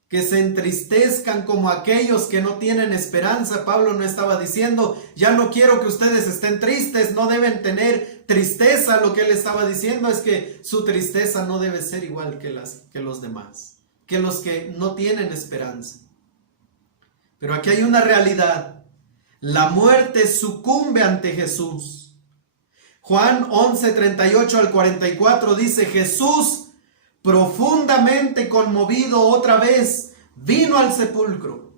que se entristezcan como aquellos que no tienen esperanza. Pablo no estaba diciendo, ya no quiero que ustedes estén tristes, no deben tener tristeza. Lo que él estaba diciendo es que su tristeza no debe ser igual que los demás, que los que no tienen esperanza. Pero aquí hay una realidad, la muerte sucumbe ante Jesús. Juan 11, 38 al 44 dice, Jesús, profundamente conmovido otra vez, vino al sepulcro.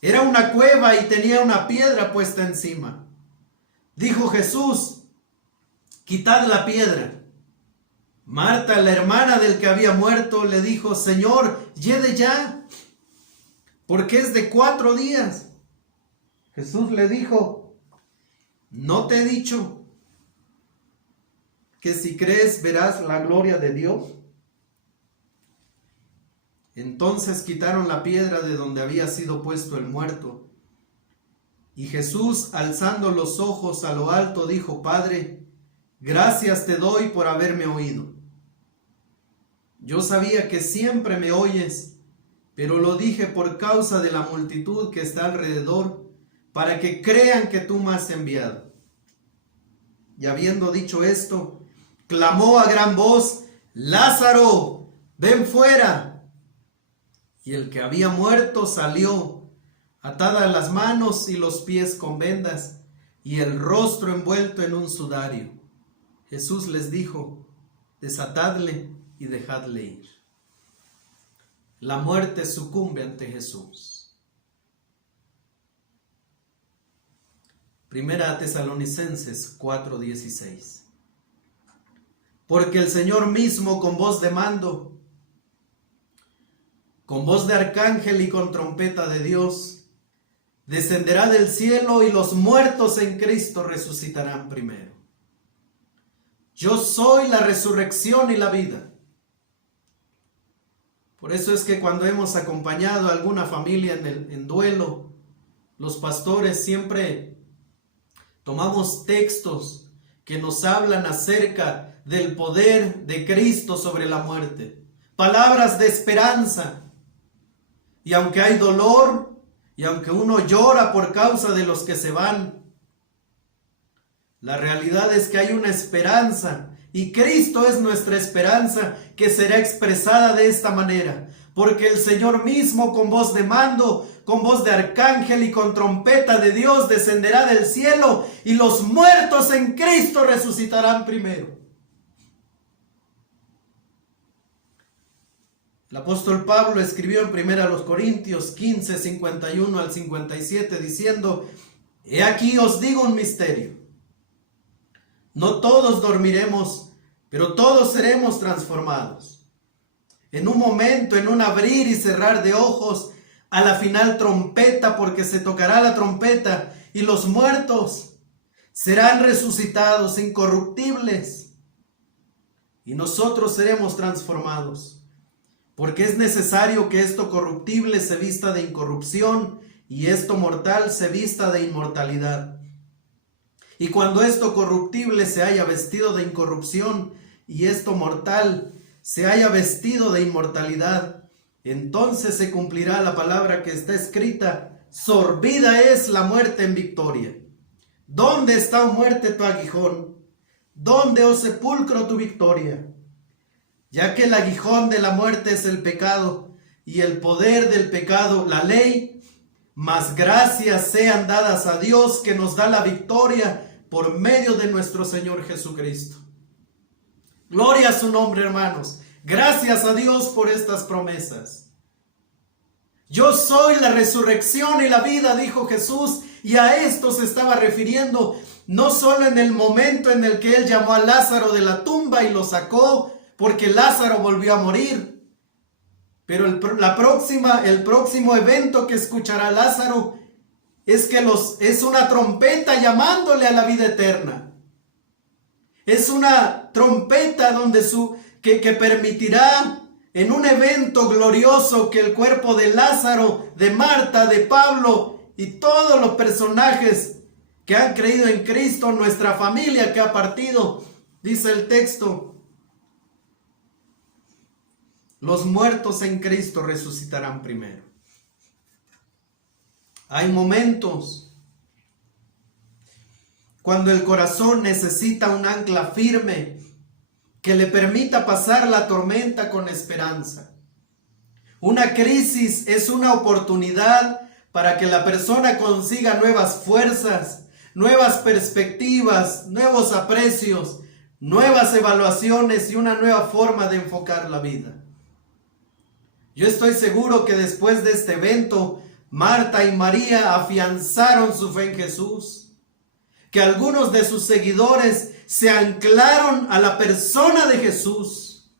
Era una cueva y tenía una piedra puesta encima. Dijo Jesús, quitad la piedra. Marta, la hermana del que había muerto, le dijo, Señor, yede ya, porque es de 4 días. Jesús le dijo, ¿no te he dicho que si crees verás la gloria de Dios? Entonces quitaron la piedra de donde había sido puesto el muerto. Y Jesús, alzando los ojos a lo alto, dijo, Padre, gracias te doy por haberme oído. Yo sabía que siempre me oyes, pero lo dije por causa de la multitud que está alrededor, para que crean que tú me has enviado. Y habiendo dicho esto, clamó a gran voz, Lázaro, ven fuera. Y el que había muerto salió, atadas las manos y los pies con vendas, y el rostro envuelto en un sudario. Jesús les dijo, desatadle y dejadle ir. La muerte sucumbe ante Jesús. Primera Tesalonicenses 4:16. Porque el Señor mismo con voz de mando, con voz de arcángel y con trompeta de Dios, descenderá del cielo y los muertos en Cristo resucitarán primero. Yo soy la resurrección y la vida. Por eso es que cuando hemos acompañado a alguna familia en duelo, los pastores siempre tomamos textos que nos hablan acerca del poder de Cristo sobre la muerte. Palabras de esperanza. Y aunque hay dolor, y aunque uno llora por causa de los que se van, la realidad es que hay una esperanza. Y Cristo es nuestra esperanza que será expresada de esta manera. Porque el Señor mismo con voz de mando, con voz de arcángel y con trompeta de Dios descenderá del cielo y los muertos en Cristo resucitarán primero. El apóstol Pablo escribió en 1 Corintios 15, 51 al 57 diciendo, he aquí os digo un misterio. No todos dormiremos, pero todos seremos transformados. En un momento, en un abrir y cerrar de ojos, a la final trompeta, porque se tocará la trompeta y los muertos serán resucitados incorruptibles y nosotros seremos transformados. Porque es necesario que esto corruptible se vista de incorrupción y esto mortal se vista de inmortalidad. Y cuando esto corruptible se haya vestido de incorrupción y esto mortal se haya vestido de inmortalidad, entonces se cumplirá la palabra que está escrita, sorbida es la muerte en victoria. ¿Dónde está, oh muerte, tu aguijón? ¿Dónde, oh sepulcro, tu victoria? Ya que el aguijón de la muerte es el pecado, y el poder del pecado la ley, mas gracias sean dadas a Dios que nos da la victoria por medio de nuestro Señor Jesucristo. Gloria a su nombre, hermanos. Gracias a Dios por estas promesas. Yo soy la resurrección y la vida, dijo Jesús, y a esto se estaba refiriendo no solo en el momento en el que Él llamó a Lázaro de la tumba y lo sacó, porque Lázaro volvió a morir. Pero el próximo evento que escuchará Lázaro es una trompeta llamándole a la vida eterna. Es una trompeta que permitirá en un evento glorioso que el cuerpo de Lázaro, de Marta, de Pablo y todos los personajes que han creído en Cristo, nuestra familia que ha partido, dice el texto, los muertos en Cristo resucitarán primero. Hay momentos cuando el corazón necesita un ancla firme que le permita pasar la tormenta con esperanza. Una crisis es una oportunidad para que la persona consiga nuevas fuerzas, nuevas perspectivas, nuevos aprecios, nuevas evaluaciones y una nueva forma de enfocar la vida. Yo estoy seguro que después de este evento, Marta y María afianzaron su fe en Jesús, que algunos de sus seguidores se anclaron a la persona de Jesús.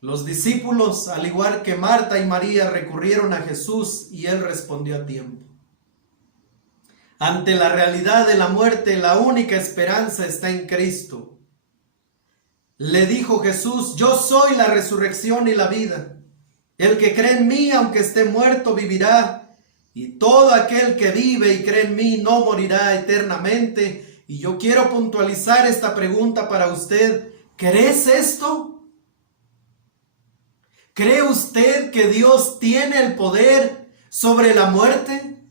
Los discípulos, al igual que Marta y María, recurrieron a Jesús y Él respondió a tiempo. Ante la realidad de la muerte, la única esperanza está en Cristo. Le dijo Jesús: yo soy la resurrección y la vida. El que cree en mí, aunque esté muerto, vivirá. Y todo aquel que vive y cree en mí no morirá eternamente. Y yo quiero puntualizar esta pregunta para usted. ¿Crees esto? ¿Cree usted que Dios tiene el poder sobre la muerte?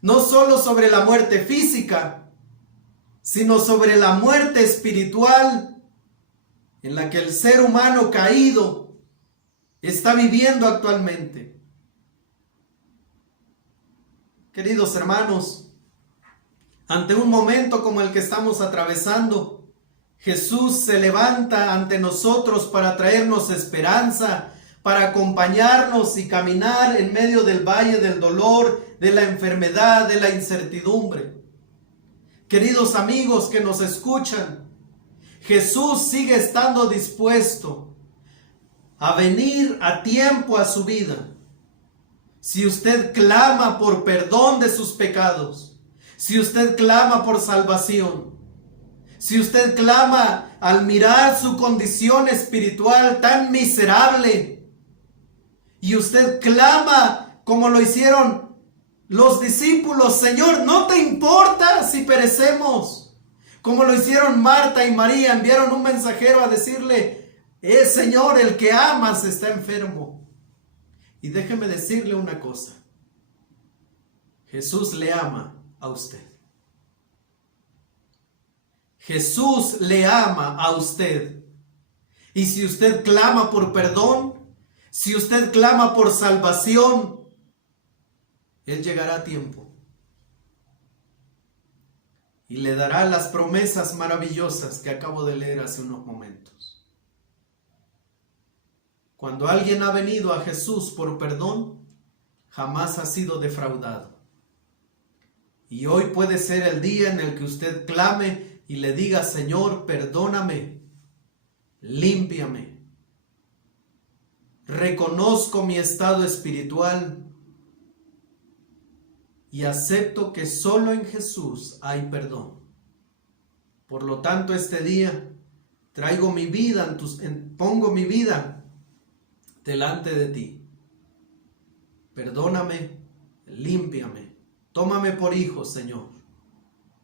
No solo sobre la muerte física, sino sobre la muerte espiritual en la que el ser humano caído está viviendo actualmente. Queridos hermanos, ante un momento como el que estamos atravesando, Jesús se levanta ante nosotros para traernos esperanza, para acompañarnos y caminar en medio del valle del dolor, de la enfermedad, de la incertidumbre. Queridos amigos que nos escuchan, Jesús sigue estando dispuesto a venir a tiempo a su vida. Si usted clama por perdón de sus pecados, si usted clama por salvación, si usted clama al mirar su condición espiritual tan miserable, y usted clama como lo hicieron los discípulos: Señor, ¿no te importa si perecemos? Como lo hicieron Marta y María, enviaron un mensajero a decirle: Señor, el que amas está enfermo. Y déjeme decirle una cosa: Jesús le ama a usted. Jesús le ama a usted. Y si usted clama por perdón, si usted clama por salvación, Él llegará a tiempo y le dará las promesas maravillosas que acabo de leer hace unos momentos. Cuando alguien ha venido a Jesús por perdón, jamás ha sido defraudado. Y hoy puede ser el día en el que usted clame y le diga: Señor, perdóname, límpiame. Reconozco mi estado espiritual y acepto que solo en Jesús hay perdón. Por lo tanto, este día traigo mi vida, pongo mi vida delante de ti. Perdóname, límpiame, tómame por hijo, Señor.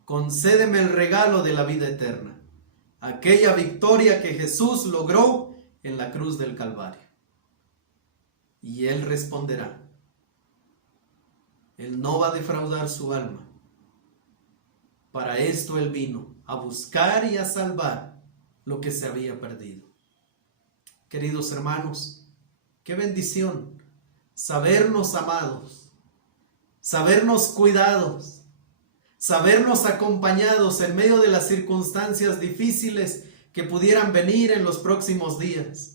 Concédeme el regalo de la vida eterna, aquella victoria que Jesús logró en la cruz del Calvario. Y Él responderá: Él no va a defraudar su alma. Para esto Él vino, a buscar y a salvar lo que se había perdido. Queridos hermanos, qué bendición sabernos amados, sabernos cuidados, sabernos acompañados en medio de las circunstancias difíciles que pudieran venir en los próximos días.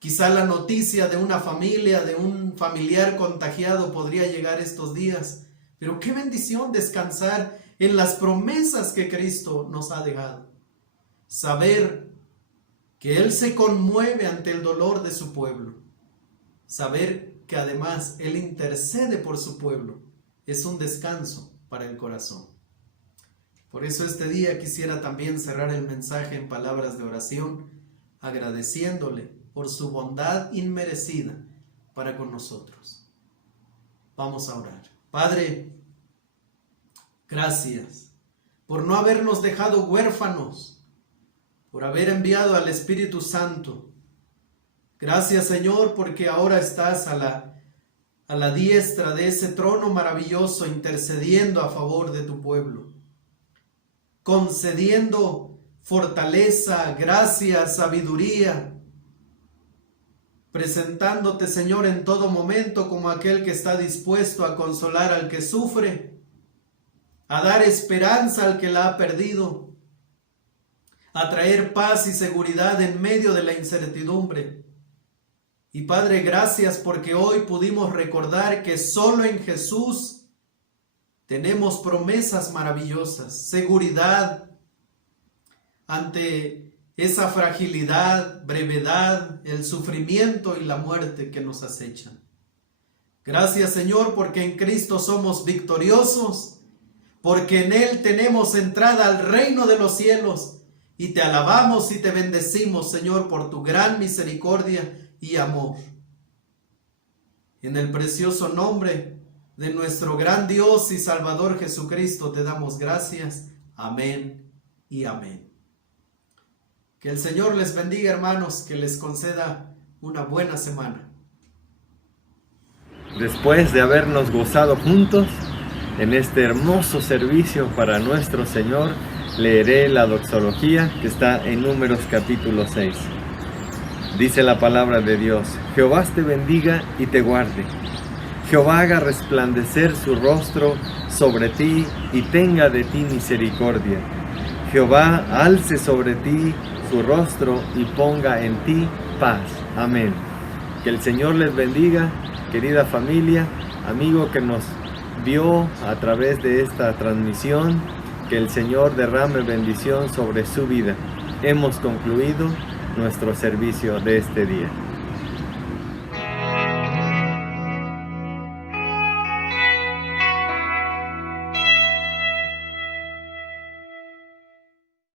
Quizá la noticia de una familia, de un familiar contagiado podría llegar estos días, pero qué bendición descansar en las promesas que Cristo nos ha dejado. Saber que Él se conmueve ante el dolor de su pueblo. Saber que además Él intercede por su pueblo es un descanso para el corazón. Por eso este día quisiera también cerrar el mensaje en palabras de oración, agradeciéndole por su bondad inmerecida para con nosotros. Vamos a orar. Padre, gracias por no habernos dejado huérfanos, por haber enviado al Espíritu Santo. Gracias, Señor, porque ahora estás a la diestra de ese trono maravilloso, intercediendo a favor de tu pueblo, concediendo fortaleza, gracia, sabiduría, presentándote, Señor, en todo momento como aquel que está dispuesto a consolar al que sufre, a dar esperanza al que la ha perdido, a traer paz y seguridad en medio de la incertidumbre. Y Padre, gracias porque hoy pudimos recordar que solo en Jesús tenemos promesas maravillosas, seguridad ante esa fragilidad, brevedad, el sufrimiento y la muerte que nos acechan. Gracias, Señor, porque en Cristo somos victoriosos, porque en Él tenemos entrada al reino de los cielos, y te alabamos y te bendecimos, Señor, por tu gran misericordia y amor. En el precioso nombre de nuestro gran Dios y Salvador Jesucristo te damos gracias. Amén y amén. Que el Señor les bendiga, hermanos, que les conceda una buena semana. Después de habernos gozado juntos en este hermoso servicio para nuestro Señor, leeré la doxología que está en Números capítulo 6. Dice la palabra de Dios: Jehová te bendiga y te guarde. Jehová haga resplandecer su rostro sobre ti y tenga de ti misericordia. Jehová alce sobre ti su rostro y ponga en ti paz. Amén. Que el Señor les bendiga, querida familia, amigo que nos vio a través de esta transmisión. Que el Señor derrame bendición sobre su vida. Hemos concluido nuestro servicio de este día.